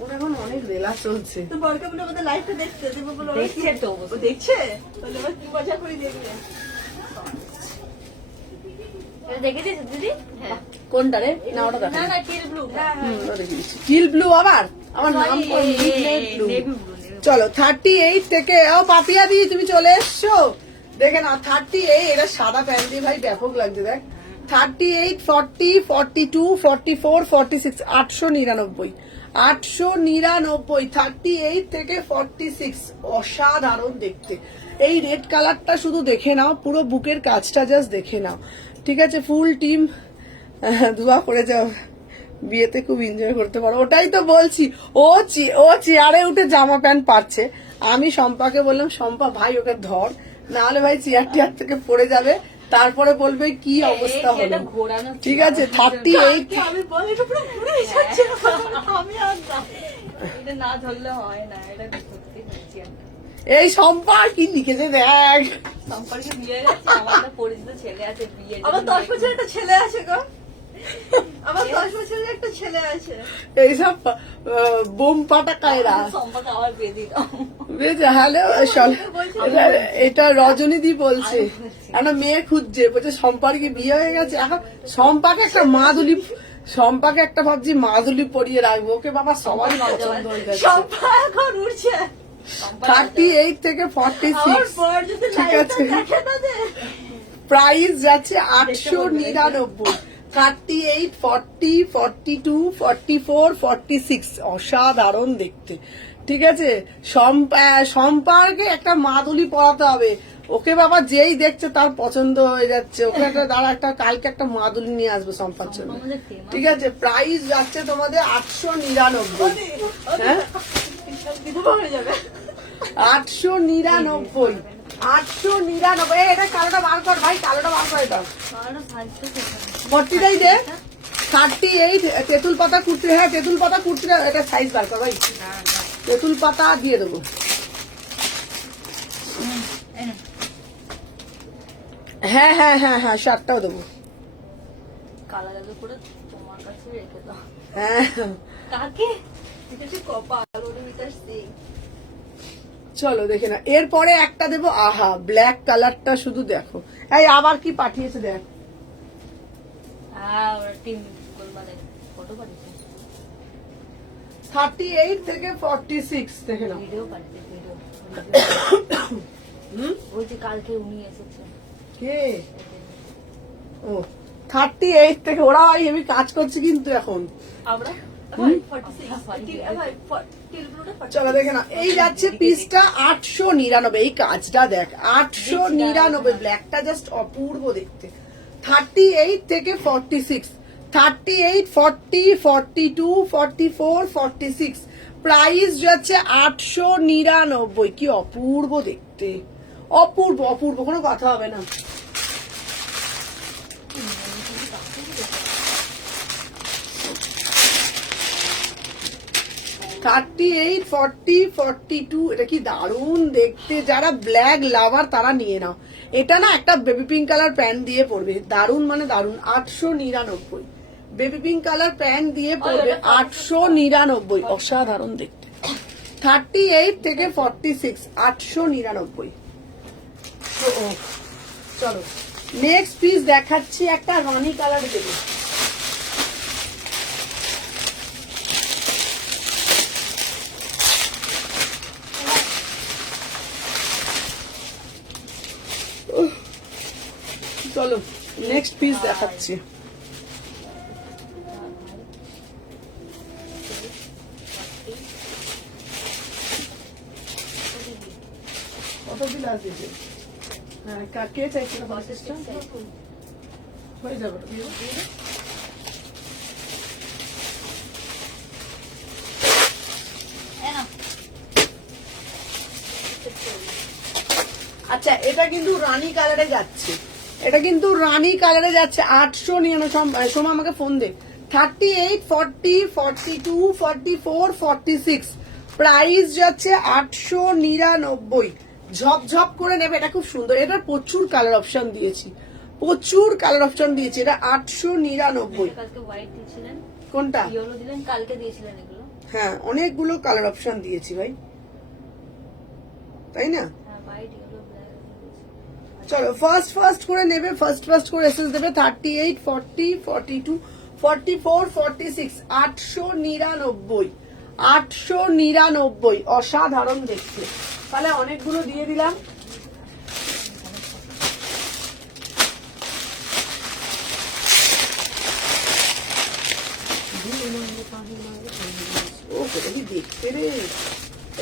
ওর এখন অনেক রেলা চলছে। তো বরকে বলে আমাদের লাইফটা দেখতে দেবো বলে দেখছে তো ও দেখছে, তাহলে এবার কি মজা করে দেখবে। এটা দেখেছিস দিদি? হ্যাঁ। কোনটা রে? না ওটা দেখা। না না টিল ব্লু। টিল ব্লু আবার আমার নাম ব্লু। চলো 38 থেকে ও পাপিয়া দি তুমি চলে এসছো, দেখে না 38 এটা সাদা প্যান্ট দিয়ে ভাই ব্যাপক লাগছে দেখ। 38, 40, 42, 44, 46 899 899 38 থেকে 46 অসাধারণ দেখতে। এই রেড কালারটা শুধু দেখে নাও, পুরো বুকের কাজটা জাস্ট দেখে নাও, ঠিক আছে? ফুল টিম দোয়া করে যাও, বিয়েতে খুব এনজয় করতে পারো। ওটাই তো বলছি, ও চেয়ারে উঠে জামা প্যান্ট পাচ্ছে। আমি শম্পাকে বললাম, শম্পা ভাই ওকে ধর, নাহলে ভাই চেয়ার টিয়ার থেকে পড়ে যাবে, তারপরে বলবে কি অবস্থা হলো। ঠিক আছে 38 আমি বলি এটা পুরো ঘুরে যাচ্ছে, আমি আর না। এটা না ধরলে হয় না, এটা সত্যি হচ্ছে। এই শম্পা কি লিখেছে দেখ। সম্পর্কে বিয়ে গেছে, আমার একটা পরিচিত ছেলে আছে বিয়ে। আমার 10 বছরের একটা ছেলে আছে গো, আমার 10 বছরের একটা ছেলে আছে। এইসব বোম পাটা কায়রা সম্পর্কে আমার বিয়ে দিল। হ্যালো এটা রজনীদি বলছে, একটা মেয়ে খুঁজছে, বলছে সম্পাকে বিয়ে হয়ে গেছে। এখন সম্পাকে একটা মাদুলি, সম্পাকে একটা ভাবছি মাদুলি পরিয়ে রাখবো, ওকে বাবা সবারই পছন্দ হয়ে যাচ্ছে। সম্পা এখন উঠছে। 38 থেকে আমার 46 বর যদি ঠিক লাইভটা আছে, দেখে না যে প্রাইস যাচ্ছে 899। 38, 40, 42, 44, 46 অসাধারণ দেখতে, ঠিক আছে? সম্পাকে একটা মাদুলি পরাতে হবে, ওকে বাবা যেই দেখছে তার পছন্দ হয়ে যাচ্ছে। ওকে একটা দাঁড়া, একটা কালকে একটা মাদুলি নিয়ে আসবে সম্পার জন্য, ঠিক আছে? প্রাইস যাচ্ছে তোমাদের 899। হ্যাঁ বিধবা হয়ে যাবে। 899 899। এটা কালোটা বার কর ভাই, কালোটা বার কর। এটা 40টাই দে। 38 তেঁতুল পাতা কুর্তি, হ্যাঁ তেঁতুল পাতা কুর্তিটা এটা সাইজ বার কর ভাই, তেঁতুল পাতা দিয়ে দেবো। হ্যাঁ হ্যাঁ হ্যাঁ হ্যাঁ শার্টটাও দেবো। কালা জাদু করে তোমার কাছে রেখে দাও। হ্যাঁ কাকে? এটা হচ্ছে কপাল, ওর ভিতর সিং। চলো দেখে না, এরপরে একটা দেবো। আহা ব্ল্যাক কালারটা শুধু দেখো। এই আবার কি পাঠিয়েছে দেখ। হ্যাঁ ওরা টিম গোলমালে ফটো পাঠিয়েছে, 38 থেকে 46 দেখে নাও। ভিডিও পাঠিয়েছে, ভিডিও। ওই যে কালকে উনি এসেছে। কে? ও 38 থেকে ওরা আমি কাজ করছি কিন্তু এখন। আমরা ভাই 46 ভাই টিল ব্লুটা 46। চলো দেখে না, এই যাচ্ছে পিসটা 899। এই কাজটা দেখ 899, ব্ল্যাকটা জাস্ট অপূর্ব দেখতে। 38 থেকে 46, 38, 40, 42, 44, 46 প্রাইস যাচ্ছে 899। কি অপূর্ব দেখতে, অপূর্ব অপূর্ব, কোনো কথা হবে না। থার্টি 40, 42 এটা কি দারুণ দেখতে। যারা ব্ল্যাক লাভার তারা নিয়ে নাও। এটা না একটা বেবি পিঙ্ক কালার প্যান্ট দিয়ে পড়বে, দারুণ মানে দারুণ। 899 বেবি পিঙ্ক কালার প্যান্ট দিয়ে পড়বে, 899 অসাধারণ দেখতে। 38 থেকে 46 899। চলো নেক্সট পিস দেখাচ্ছি, একটা রানী কালার দেবে। চলো নেক্সট পিস দেখাচ্ছি। কত বিল আসবে? হ্যাঁ কে চাইছিল? হয়ে যাবে। আচ্ছা এটা কিন্তু রানী কালারে যাচ্ছে, এটা কিন্তু রানী কালারে যাচ্ছে। 899। সোমা আমাকে ফোন দে। 38, 40, 42, 44, 46 প্রাইস যাচ্ছে 899। ঝপঝপ করে নেবে, এটা খুব সুন্দর। এটার প্রচুর কালার অপশন দিয়েছি, প্রচুর কালার অপশন দিয়েছি। এটা 899। কালকে হোয়াইট দিয়েছিলেন, কোনটা? ইয়েলো দিলেন, কালকে দিয়েছিলেন এগুলো। হ্যাঁ, অনেকগুলো কালার অপশন দিয়েছি ভাই, তাই না? হ্যাঁ, হোয়াইট, ইয়েলো, ব্ল্যাক। চলো ফার্স্ট করে নেবে, ফার্স্ট করে এসএস দেবে। 38, 40, 42, 44, 46, 899, 899। অসাধারণ দেখতে। তাহলে অনেকগুলো দিয়ে দিলাম। ও কোথা কি দেখতে রে,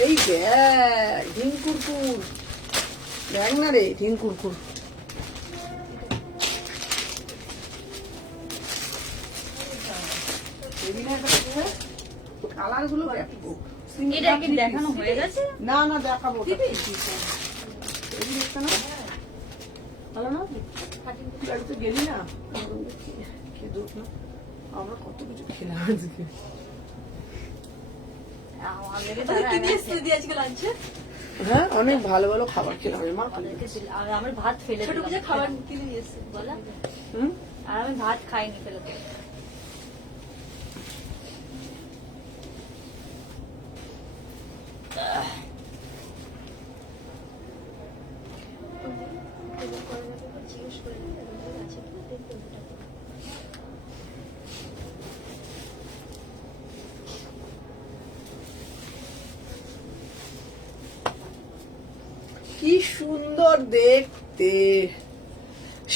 এই দেখ ঢিঙ্কুরকুর, দেখ না রে ঢিঙ্কুরকুর। কালার গুলো ব্যাপক। এটা কি দেখানো হয়ে গেছে? না না, দেখাবো। দেখতে না ভালো না, গাড়িতে গেলি না, খেয়ে দোষ না, আমরা কত কিছু খেলাম আজকে। আমাদেরকে আচ্ছা, কি দিয়ে এসেছে দিয়ে আজকে লাঞ্চে? হ্যাঁ, অনেক ভালো ভালো খাবার খেলাম। মা আমার ভাত ফেলে ছোট দিলাম। পূজা খাবার কিনে নিয়ে এসেছে বলা, হুম, আর আমি ভাত খাইনি, ফেলে দিলাম। কি সুন্দর দেখতে।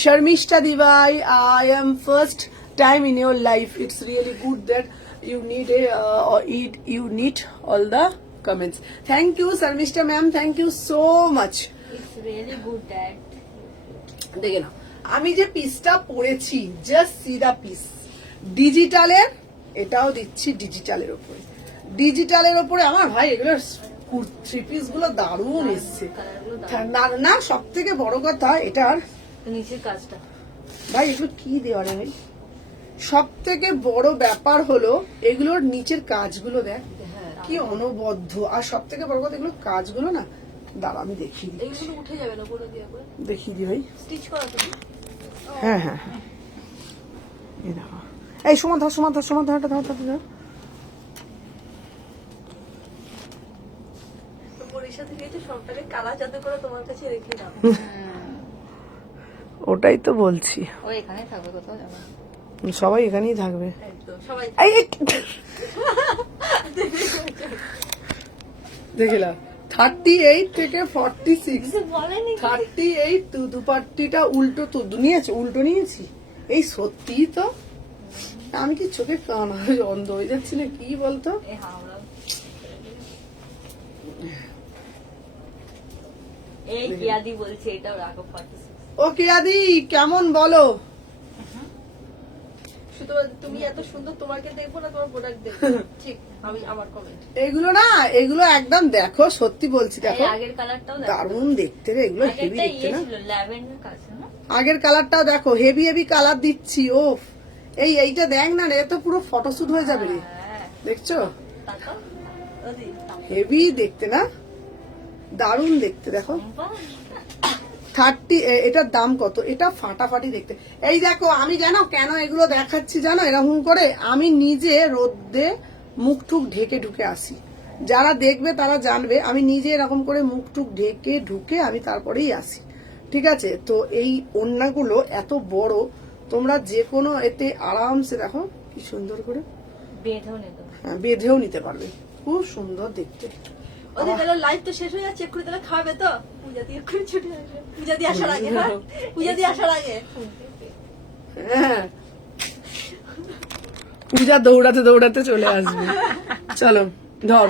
Sharmishta Divai, I am first time in your life. It's really good that you need you need all the comments. Thank you, Sharmishta ma'am. Thank you so much. It's really good, Dad. দেখে নাও, আমি যে পিসটা পরেছি, just see দা piece. ডিজিটালের, এটাও দিচ্ছি ডিজিটালের উপরে। ডিজিটালের উপরে আমার ভাই এগুলো থ্রি পিস গুলো দারুণ এসছে। কালারগুলো দারুণ। না না, সব থেকে বড় কথা এটার নিচের কাজটা ভাই, এগুলো কি দেওয়া রে ভাই, সব থেকে বড় ব্যাপার হলো এগুলোর নিচের কাজগুলো দেখ কি অনবদ্য। আর সব থেকে বড় কথা, এগুলো কাজগুলো না, দাঁড়া আমি দেখিয়ে দিই, এইগুলো উঠে যাবে না পুরো দিয়ে করে দেখিয়ে দিই ভাই। স্টিচ করা তো? হ্যাঁ হ্যাঁ হ্যাঁ, এই দেখো, এই সমান ধর সমান ধর সমান ধর ধর ধর ধর। তো বরিশা থেকে তো সবটাকে কালা জাদু করে তোমার কাছে রেখে দাও। ওটাই তো বলছি, ও এখানে থাকবে, কোথাও যাবে না। সবাই এখানেই থাকবে। একদম সবাই এই দেখিলাম 38 থেকে 46, বলেনি 38 দুপাট্টিটা উল্টো তো নিয়েছে, উল্টো নিয়েছি। এই সত্যি তো, আমি কি চোখে কানা অন্ধ হয়ে যাচ্ছি না কি বলতো? এই হাওড়া, এই কিয়াদি বলছে এটাও রাঘব পাঠিয়েছে। ও কিয়াদি কেমন বলো? শুধু তুমি এত সুন্দর, তোমাকে দেখবো না তোমার প্রোডাক্ট দেখবো। ঠিক, আমি আমার কমেন্ট। এগুলো না, এগুলো একদম দেখো, সত্যি বলছি দেখো, এই আগের কালারটাও দেখো, দারুণ দেখতে রে, এগুলো হেভি আগেরটা দেখতে না? ছিল ল্যাভেন্ডার কাছে না? আগের কালারটাও দেখো, হেভি হেভি কালার দিচ্ছি। ও এইটা দেখ না রে, এ তো পুরো ফটোশুট হয়ে যাবে রে, হ্যাঁ, দেখছো? তারপর ওদি হেভি দেখতে না, দারুণ দেখতে। দেখো বাহ, 30, এটার দাম কত? এটা ফাটাফাটি দেখতে। এই দেখো, আমি জানো কেন এগুলো দেখাচ্ছি জানো, এরকম করে আমি নিজে রোদে মুখ টুক ঢেকে ঢুকে আসি। যারা দেখবে তারা জানবে আমি নিজে এরকম করে মুখ টুক ঢেকে ঢুকে আমি তারপরেই আসি, ঠিক আছে? তো এই ওড়নাগুলো এত বড়, তোমরা যে কোনো এতে আরামসে দেখো কি সুন্দর করে বেঁধেও নিতে হবে। বেঁধেও নিতে পারবে, খুব সুন্দর দেখতে। ওদের তাহলে লাইভ তো শেষ হয়ে যাচ্ছে, এক্ষুনি তাহলে খাবে তো? পূজা দিয়ে এক্ষুনি ছুটি আসবে, পূজা দিয়ে আসার আগে। হ্যাঁ, পূজা দিয়ে আসার আগে। হ্যাঁ, পূজা দৌড়াতে দৌড়াতে চলে আসবে। চলো ধর,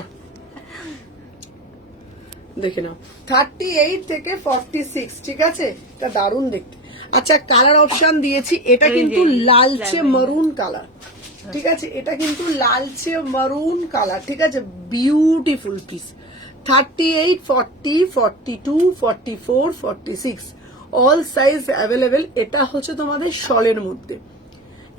দেখে নাও 38 থেকে 46, ঠিক আছে? এটা দারুণ দেখতে। আচ্ছা, কালার অপশন দিয়েছি, এটা কিন্তু লালচে মারুন কালার, ঠিক আছে? এটা কিন্তু লালচে মারুন কালার, ঠিক আছে? Beautiful piece. 38, 40, 42, 44, 46 all size available. এটা হচ্ছে তোমাদের শলের মধ্যে।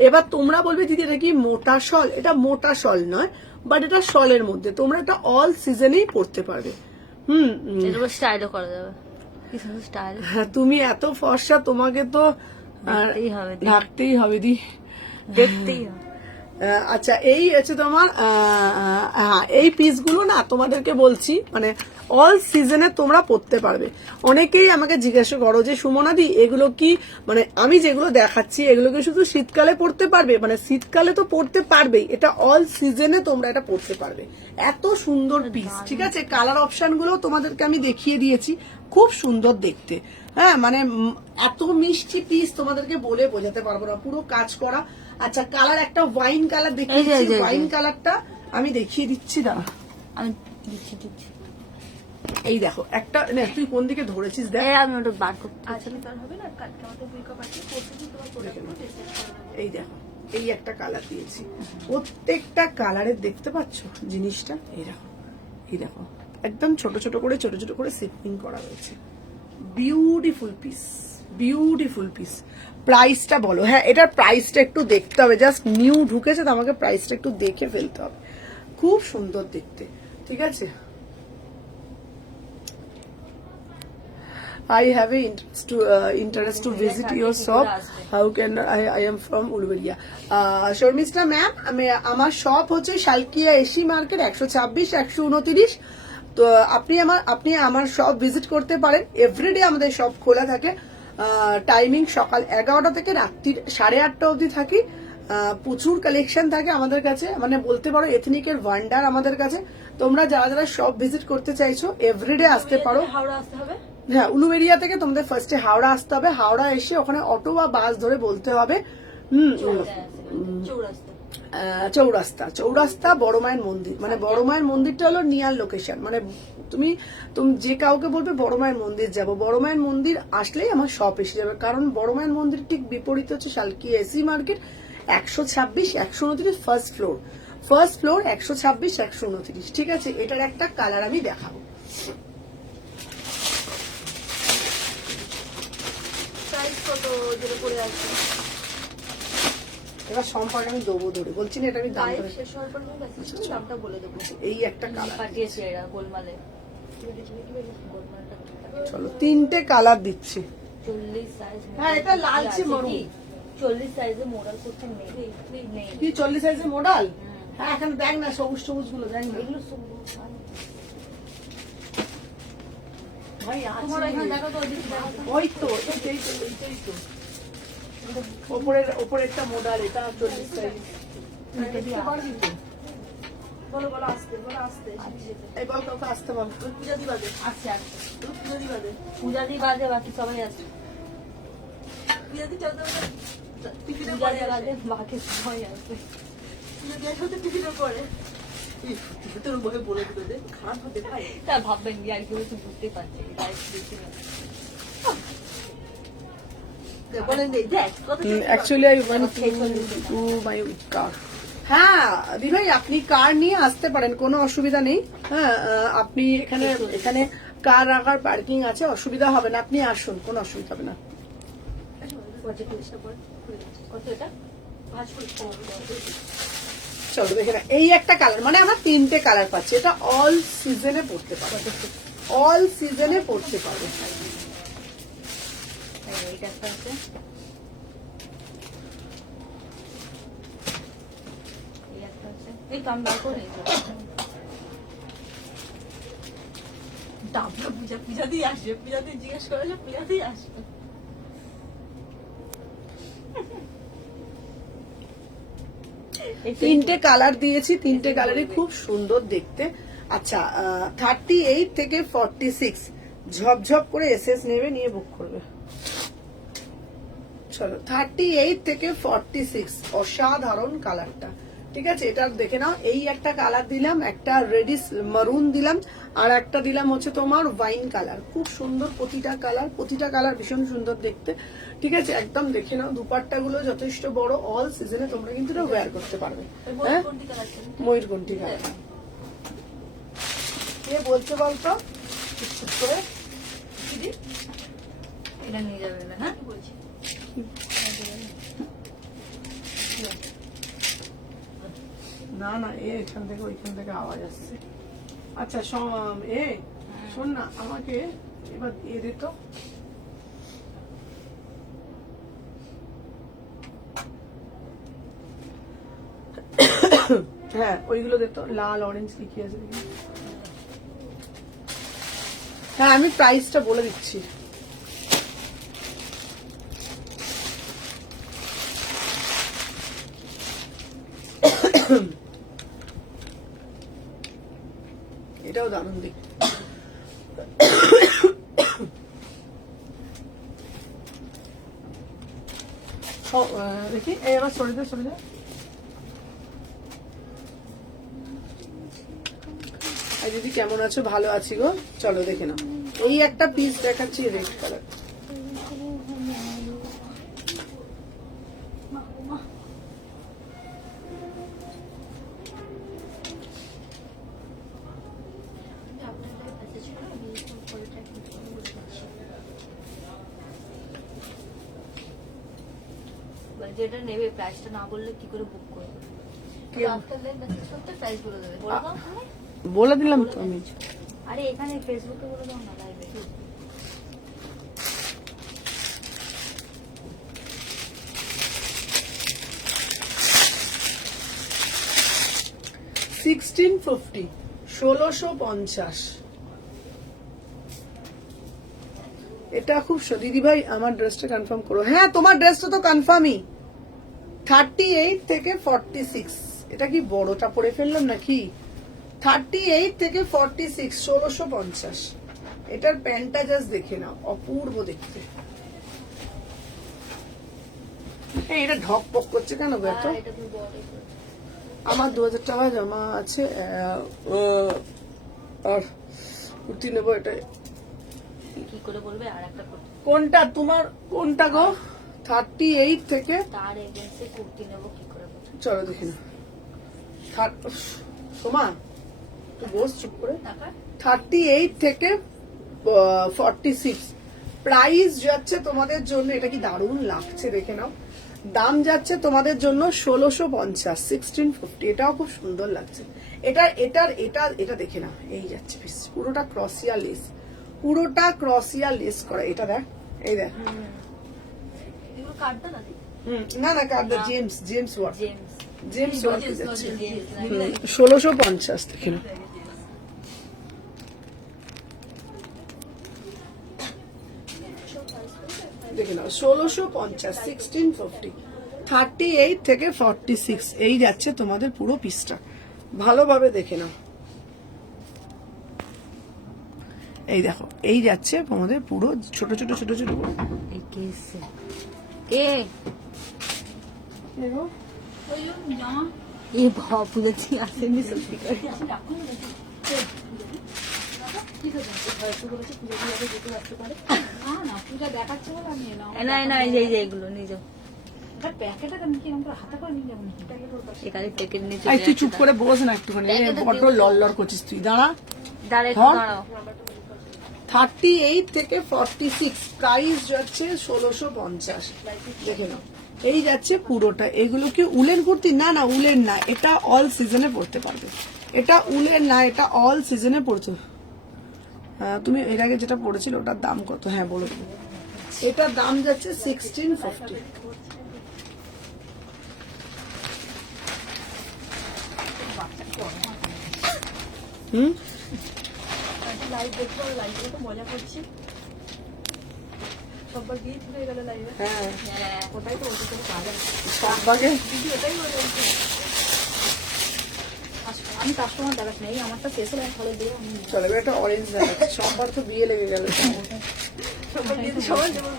এবার তোমরা বলবে দিদি এটা কি মোটা শল? এটা মোটা শল নয়, বাট এটা শলের মধ্যে, তোমরা এটা অল সিজনেই পরতে পারবে। এর উপর স্টাইলও করা যাবে, কি সুন্দর স্টাইল। হ্যাঁ, তুমি এত ফর্সা, তোমাকে তো আর দেখতেই হবে, ঢাকতেই হবে দি। দেখতেই হবে। আচ্ছা, এই হচ্ছে তোমার এই পিসগুলো না তোমাদেরকে বলছি মানে অল সিজনে তোমরা পরতে পারবে। অনেকেই আমাকে জিজ্ঞাসা করো যে সুমনাদি এগুলো কি মানে আমি যেগুলো দেখাচ্ছি এগুলো কি শুধু শীতকালে পরতে পারবে? মানে শীতকালে তো পরতে পারবেই, এটা অল সিজনে তোমরা এটা পরতে পারবে। এত সুন্দর পিস, ঠিক আছে। কালার অপশন গুলো তোমাদেরকে আমি দেখিয়ে দিয়েছি, খুব সুন্দর দেখতে। হ্যাঁ মানে এত মিষ্টি পিস তোমাদেরকে বলে বোঝাতে পারবো না, পুরো কাজ করা। আচ্ছা, কালার একটা ওয়াইন কালার দেখিয়ে এই যে, দিচ্ছি, এই যে, ওয়াইন কালারটা আমি দেখিয়ে দিচ্ছি, দাঁড়া। আমি দিচ্ছি। এই দেখো একটা, না তুই কোন দিকে ধরেছিস দেখ। এই আমি ওটা বার করতে। আচ্ছা তার হবে না, কালকে আমাদের মেকআপ আছে, প্রত্যেকদিন তোমার প্রোডাক্টগুলো টেস্ট করবে। এই দেখো, এই একটা কালার দিয়েছি, প্রত্যেকটা কালারের দেখতে পাচ্ছ জিনিসটা। এই দেখো, এই দেখো, একদম ছোট ছোট করে সিপিং করা রয়েছে। Beautiful piece, beautiful piece. প্রাইসটা বলো। হ্যাঁ, এটার প্রাইসটা একটু দেখতে হবে, জাস্ট নিউ ঢুকেছে তো আমাকে প্রাইসটা একটু দেখে ফেলতে হবে। খুব সুন্দর দেখতে, ঠিক আছে। I have a interest to visit your shop. How can I am from Ulveria. Sharmistha ma'am, আমার শপ হচ্ছে শালকিয়া এসি মার্কেট 126 129। তো আপনি আমার শপ ভিজিট করতে পারেন। এভরিডে আমাদের শপ খোলা থাকে। টাইমিং সকাল 11টা থেকে রাত্রি 8:30 অবধি থাকি। প্রচুর কালেকশন থাকে আমাদের কাছে, মানে বলতে পারো এথনিকের ভান্ডার আমাদের কাছে। তোমরা যারা যারা শপ ভিজিট করতে চাইছো এভরিডে আসতে পারো। হাওড়া আসতে হবে। হ্যাঁ, উলুবেরিয়া থেকে তোমাদের ফার্স্টে হাওড়া আসতে হবে। হাওড়া এসে ওখানে অটো বা বাস ধরে বলতে হবে চৌরাস্তা বড় মায়ের মন্দির। মানে বড় মায়ের মন্দিরটা হলো নিয়ার লোকেশন। মানে তুমি যে কাউকে বলবে বড় মায়ের মন্দির যাব, বড় মায়ের মন্দির আসলেই আমার শপ এসে যাবে। কারণ বড় মায়ের মন্দির ঠিক বিপরীতে হচ্ছে Salkia AC market 126 129 first floor 126 129, ঠিক আছে। এটার একটা কালার আমি দেখাবো। প্রাইস কত যেটা পড়ে আছে? এবার সম্পর্কে আমি দেবো ধরে, বলছি না এটা আমি দাম লাইভ ধরে। শেষ হওয়ার পর আমি মেসেজ করে দামটা বলে দেবো। এই একটা কালার পাঠিয়েছি এরা গোলমালে। চলো, 3টে কালার দিচ্ছি। 40 সাইজ। হ্যাঁ, এটা লালচে মরুন। 40 সাইজে মোড়াল করতে নেই। কি 40 সাইজের মডেল? হ্যাঁ, এখানে দেখ না সবুজ সবুজ গুলো, দেখ না এগুলো সব ভাই। তোমার এখানে দেখো তো, ওইদিকে দেখো তো। ওই তো এইটাই তো ওপরেরটা মডেল, এটা 40 সাইজ। দেখতে পারবি তো? বলো আসতে। এই বল কাউকে আসতে বল। পূজা দিবাদে আচ্ছা আচ্ছা। পূজা দিবাদে পূজা দি বাদে বাকি সবাই আছে। পূজা দিতে হবে টিফিনে পূজা পরে দি বাদে আসে। বাকি সবাই আছে। পূজা দেওয়ার সাথে টিফিনে পরে তোর বয়ে বলে দিল যে খারাপ হতে ভাই। তা ভাববেন আর কি কিছু বুঝতে পারছি লাইফ দেখি না। বলেন দেখ কত actually I want to my car. হ্যাঁ দিভাই, আপনি কার নিয়ে আসতে পারেন, কোনো অসুবিধা নেই। হ্যাঁ, আপনি এখানে কার রাখার পার্কিং আছে, অসুবিধা হবে না। আপনি আসুন, কোনো অসুবিধা হবে না। কত এটা? চলো দেখে না, এই একটা কালার, মানে আমরা 3টে কালার পাচ্ছি। এটা অল সিজনে পড়তে পারবে, অল সিজনে পড়তে পারবে। এইটা একটা আছে। এই একটা আছে। এই কাম বার করে নিয়েছো। দামটা পূজা দিয়ে আসবে, পূজা দিয়ে জিজ্ঞেস করলে পূজা দিয়ে আসবে। এই 3টে কালার দিয়েছি, 3টে কালারই খুব সুন্দর দেখতে। আচ্ছা, 38 থেকে 46 ঝপঝপ করে এসএস নেবে, নিয়ে বুক করবে। চলো, 38 থেকে 46 অসাধারণ কালারটা, ঠিক আছে। এটা দেখে নাও। এই একটা কালার দিলাম, একটা রেডিশ মারুন দিলাম, আর একটা দিলাম হচ্ছে তোমার ওয়াইন কালার। খুব সুন্দর প্রতিটা কালার ভীষণ সুন্দর দেখতে, ঠিক আছে। একদম দেখে নাও। দুপাট্টা গুলো যথেষ্ট বড়, অল সিজনে তোমরা কিন্তু এটা ওয়্যার করতে পারবে। হ্যাঁ, ময়ূরকণ্ঠী কালার। কে বলছে বলতো করে? এটা নিয়ে যাবে না, হ্যাঁ বলছি না না, এখান থেকে ওইখান থেকে আওয়াজ আসছে। আচ্ছা শোন না, আমাকে এবার দিয়ে দিত। হ্যাঁ ওইগুলো দেখতো লাল অরেঞ্জ কি কি আছে দেখি। হ্যাঁ আমি প্রাইসটা বলে দিচ্ছি। এটাও দারুণ দেখতে। দেখি এই আবার সরে দে সরে দে। দিদি কেমন আছো? ভালো আছি গো। চলো দেখে নাও, এই একটা পিস দেখাচ্ছি রেড কালার। যেটা নেবে প্রাইসটা না বললে কি করে বুক করবে? আফটার লাইভ মেসেজ করতে প্রাইস বলে দেবে। বলে দাও তুমি। বলে দিলাম তো আমি। আরে এখানে ফেসবুকে বলে দাও না লাইভে। 1650 1650। এটা খুব দিদি ভাই আমার ড্রেসটা কনফার্ম করো। হ্যাঁ তোমার ড্রেসটা তো কনফার্মই। 38 থেকে 46। এটা কি বড়টা পরে ফেললাম নাকি? 38 থেকে 46 1650। এটার প্যান্টটা জাস্ট দেখে নাও, অপূর্ব দেখতে। এই এটা ঢক পক করছে কেন গো এত? এটা তুমি বলে আমার 2000 টাকা জমা আছে, আর কুর্তি নেবো। এটা কি করে বলবে আর একটা করতে? কোনটা তোমার? কোনটা গো? 38 থেকে তার এজেন্সি কুর্তি নেব কি করে বলবে? চলো দেখি না। সোমা তুই বস চুপ করে। টাকা 38 থেকে 46 প্রাইস যাচ্ছে তোমাদের জন্য। এটা কি দারুণ লাগছে দেখে নাও। দাম যাচ্ছে তোমাদের জন্য 1650 1650। এটাও খুব সুন্দর লাগছে। এটা দেখে নাও। এই যাচ্ছে পিস, পুরোটা ক্রসিয়া লেস, পুরোটা ক্রসিয়া লেস করা। এটা দেখ, এই দেখ। এগুলো কাটবে না? না না কার্ডটা James work, James James work যাচ্ছে। জেমস 1650 দেখে নাও। দেখে নাও 1650 1650। 38 থেকে 46 এই যাচ্ছে তোমাদের পুরো পিসটা। ভালোভাবে দেখে নাও। এই দেখো, এই যাচ্ছে তোমাদের পুরো ছোট ছোট ছোট ছোট করে। এই কেসে কে দেখো এ ভাব বুঝেছি আসেনি সত্যি করে। না না এই যে এগুলো নিয়ে যাও। এখানে প্যাকেট নিয়ে এই তুই চুপ করে বস না একটুখানি। বড্ড লড়লড় করছিস তুই। দাঁড়া। দাঁড়াও 38 থেকে 46 প্রাইস যাচ্ছে 1650। দেখে নাও, এই যাচ্ছে পুরোটা। এগুলো কি উলেন কুর্তি? না না উলেন না, এটা অল সিজনে পড়তে পারবে। এটা উলেন না, এটা অল সিজনে পড়তে। তুমি এর আগে যেটা পড়েছিল ওটার দাম কত? হ্যাঁ বলো। এটার দাম যাচ্ছে 1650। হুম লাইভ দেখবো, লাইভে তো মজা করছি। সবার গিয়ে হয়ে গেল লাইভে। হ্যাঁ ওটাই তো ওটা পাওয়া যায়। সব বাগে দিদি ওটাই মজা হচ্ছে। আমি কাস্টমার দেখাস নেই, আমারটা শেষ হলে ভালো দিয়ে চলে একটা অরেঞ্জ দেখাচ্ছে। সবার তো বিয়ে লেগে গেল। সবার গিয়ে সবাই যেমন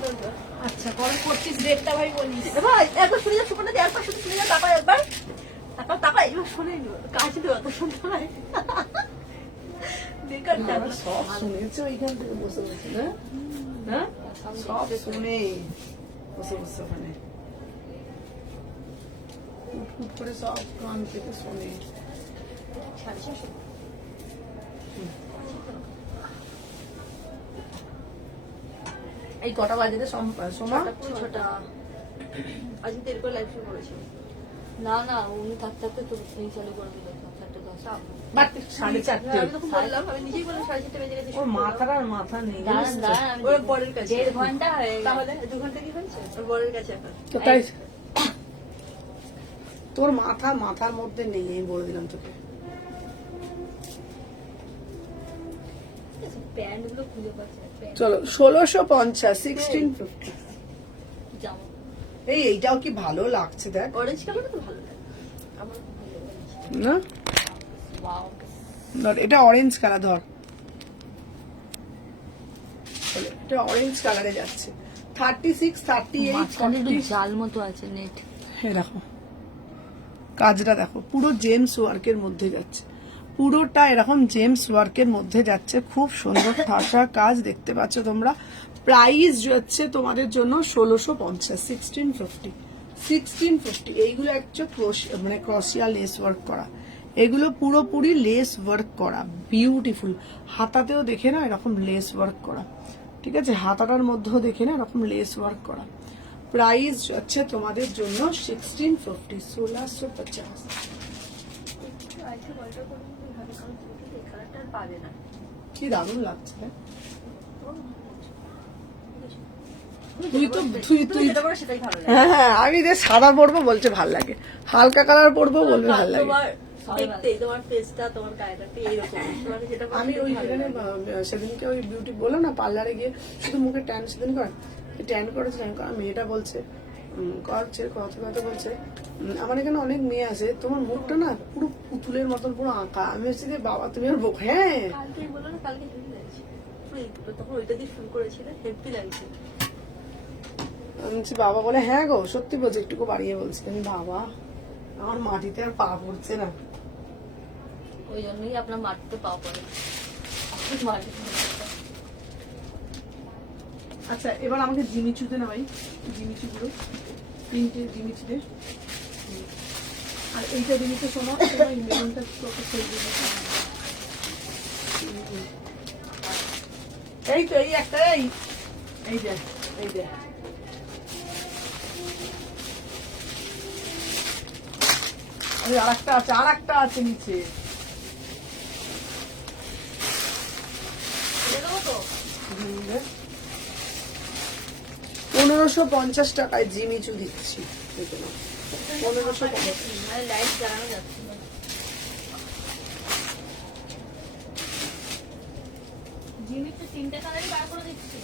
আচ্ছা কবে করছিস ডেটটা ভাই বলিস। ভাই একবার শুনে যা, সুপর্ণা দি একবার শুনে যা, তাকাই একবার। একবার তাকাই, এবার শুনে নিও। কাছে দিও এত শুনতে হয়। বেকার টাকা। সব শুনেছে ওইখান থেকে বসে বসে না? হ্যাঁ সব শুনে বসে বসে ওখানে কুট করে সব কান থেকে শুনে। এই কটা বাজে সোমা? ছটা। আজকে দেরি করে লাইভ শুরু করেছি। না না উনি থাকতে থাকতে তো এই চালু করে দিল 4:10। বাট 4:30। আমি তখন বললাম, আমি নিজেই বললাম 4:30 বেজে গেছে। ওর মাথার আর মাথা নেই। দাঁড়ান দাঁড়ান আমি ওর বরের কাছে। 1.5 ঘন্টা হয়ে গেল। তাহলে 2 ঘন্টা কি হয়েছে? ওর বরের কাছে এখন। তো তাই তোর মাথার মধ্যে নেই, আমি বলে দিলাম তোকে। প্যান্ট গুলো খুলে পাচ্ছে চলো 1650, 1650। জামা এইটাও কি ভালো লাগছে দেখ অরেঞ্জ কালারটা তো ভালো লাগে আমার খুব ভালো লাগে। না, ওয়াও ধর এটা অরেঞ্জ কালার, ধর চলো, এটা অরেঞ্জ কালারে যাচ্ছে 36, 38, মাঝখানে একটু 40। জাল মতো আছে নেট। হ্যাঁ দেখো কাজটা দেখো, পুরো জেমস ওয়ার্কের মধ্যে যাচ্ছে, পুরোটা এরকম জেমস ওয়ার্কের মধ্যে যাচ্ছে, খুব সুন্দর ঠাসা কাজ দেখতে পাচ্ছ তোমরা। প্রাইস হচ্ছে তোমাদের জন্য 1650, 1650, 1650। এইগুলো অ্যাকচুয়ালি মানে ক্রসিয়া লেস ওয়ার্ক করা, এগুলো পুরোপুরি লেস ওয়ার্ক করা, বিউটিফুল। হাতাতেও দেখে না এরকম লেস ওয়ার্ক করা, ঠিক আছে, হাতাটার মধ্যেও দেখে না এরকম লেস ওয়ার্ক করা। প্রাইস হচ্ছে তোমাদের জন্য 1650, 1650। পাবে না কি দারুণ লাগছে না? তুই যেটা করো সেটাই ভালো লাগে। হ্যাঁ, আমি যে সাদা পরবো বলছে ভাল লাগে, হালকা কালার পরবো বলবে ভাল লাগে। তোমার দেখতে তোমার ফেসটা তোমার গায়েটা এইরকম, তোমার যেটা আমি ওই যেখানে সেদিনকে ওই বিউটি বললো না পার্লারে গিয়ে শুধু মুখে ট্যান সেদিন কর, ট্যান করেছে, মেয়েটা বলছে করছে কথা কথা বলছে, আমার এখানে অনেক মেয়ে আছে, তোমার মুখটা না পুরো পুতুলের মতন পুরো আঁকা। আমি হচ্ছে যে বাবা তুমি আর হ্যাঁ কালকে বললো না, কালকে হেভি লাগছে তখন ওইটা দিয়ে শুরু করেছিল, হেভি লাগছে। আমি বলছি বাবা বলে হ্যাঁ গো সত্যি বলছি, একটুকু বাড়িয়ে বলছি। আমি বাবা আমার মাটিতে আর পা পড়ছে না। ওই জন্যই আপনার মাটিতে পাওয়া পড়ে। আচ্ছা এবার আমাকে জিমিচুতে না ভাই, জিমিচু গুলো 3টে জিমিচুতে, আর এইটা জিমিচু শোনো, তোমার মেরুনটা কত সুন্দর। এই তো এই একটা, এই যে আরেকটা আছে নিচে। 1550 টাকায় জিমিচু দিচ্ছি, 1550। লাইট জ্বালানো যাচ্ছে না। জিমি তো 3টে কালারই বার করে দিচ্ছি।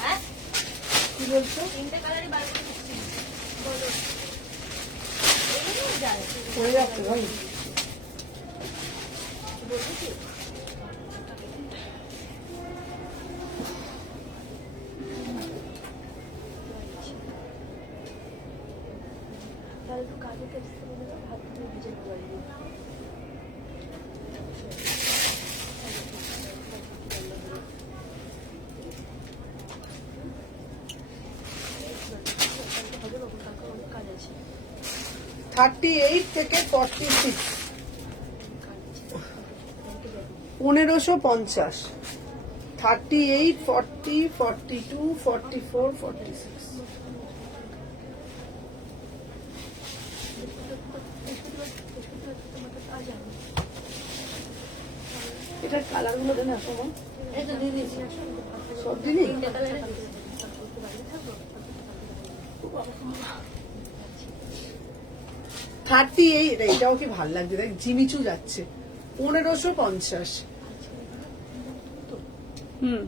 হ্যাঁ কি বলছো? 3টে কালারই বার করে দিচ্ছি। বলো এই যায় পড়ে যাচ্ছে ভাই। বলছি কি 38 থেকে 46, 1550, 38, 40, 42, 44, 46। এটার কালার গুলো দেন সময় এই তো দিয়ে দিয়েছি। সব দিনই 3টে কালারই 38। এটাও কি ভাল লাগছে দেখ, জিমিচু যাচ্ছে 1550। হুম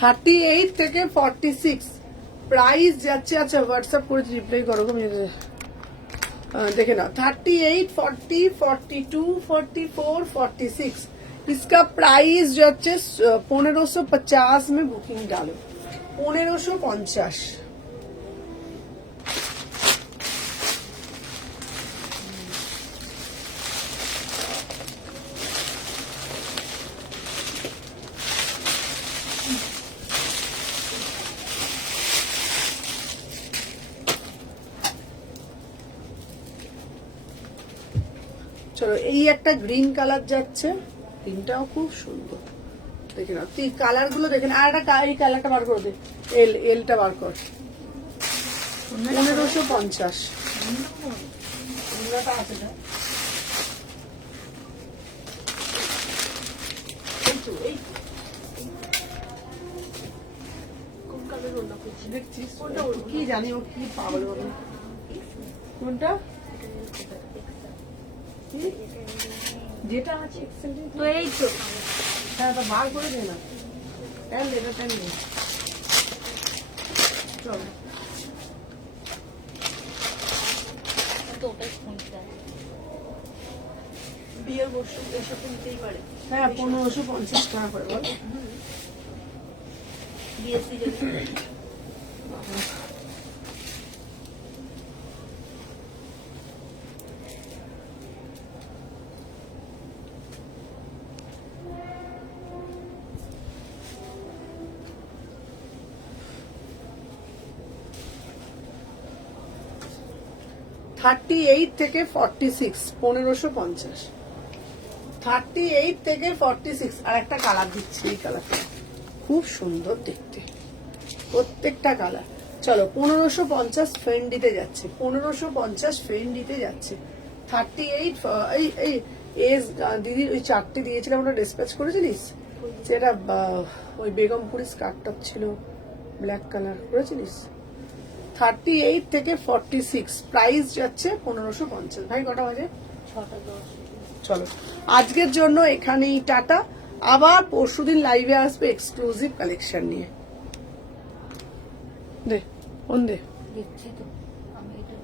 38 থেকে 46 প্রাইস যাচ্ছে। আচ্ছা হোয়াটসঅ্যাপ করে রিপ্লাই করো, देखे ना 38, 40, 42, 44, 46 इसका प्राइस जो है 1550 में बुकिंग डालो, 1550। চলো এই একটা গ্রিন কালার যাচ্ছে, গ্রিনটাও খুব সুন্দর, দেখে না তুই কালার গুলো দেখে না। আর একটা এই কালারটা বার করে দে, এলটা বার কর, 1550। তো এই কোন কালার ওড়না করছি দেখছিস কোনটা ওড়না? কি জানি ও কি পাগল বলে কোনটা কি? যেটা আছে এক্সেল তো এই তো হ্যাঁ তা বার করে দে না টেন দে টেন দে চল তো ওটাই শুনতে বিয়ের বসে এসব তো নিতেই পারে হ্যাঁ 1550 টাকা করে বল বিয়ের সিজন থার্টি এইট থেকে 46 1550 38 থেকে 46 আর একটা কালার দিচ্ছি এই কালারটা খুব সুন্দর দেখতে প্রত্যেকটা কালার চলো 1550 ফেন্ডিতে যাচ্ছে 1550 ফেন্ডিতে যাচ্ছে 38 এই এস দিদি ওই চারটে দিয়েছিলাম ওটা ডিসপ্যাচ করেছিলিস যেটা ওই বেগমপুরি স্কার্ট টপ ছিল ব্ল্যাক কালার করেছিলিস 38 থেকে 46 প্রাইস যাচ্ছে 1550 ভাই কটা বাজে 6:10 চলো আজকের জন্য এখানেই টাটা আবার পরশুদিন লাইভে আসবে এক্সক্লুসিভ কালেকশন নিয়ে দে কোন দে দিচ্ছি তো আমি এটা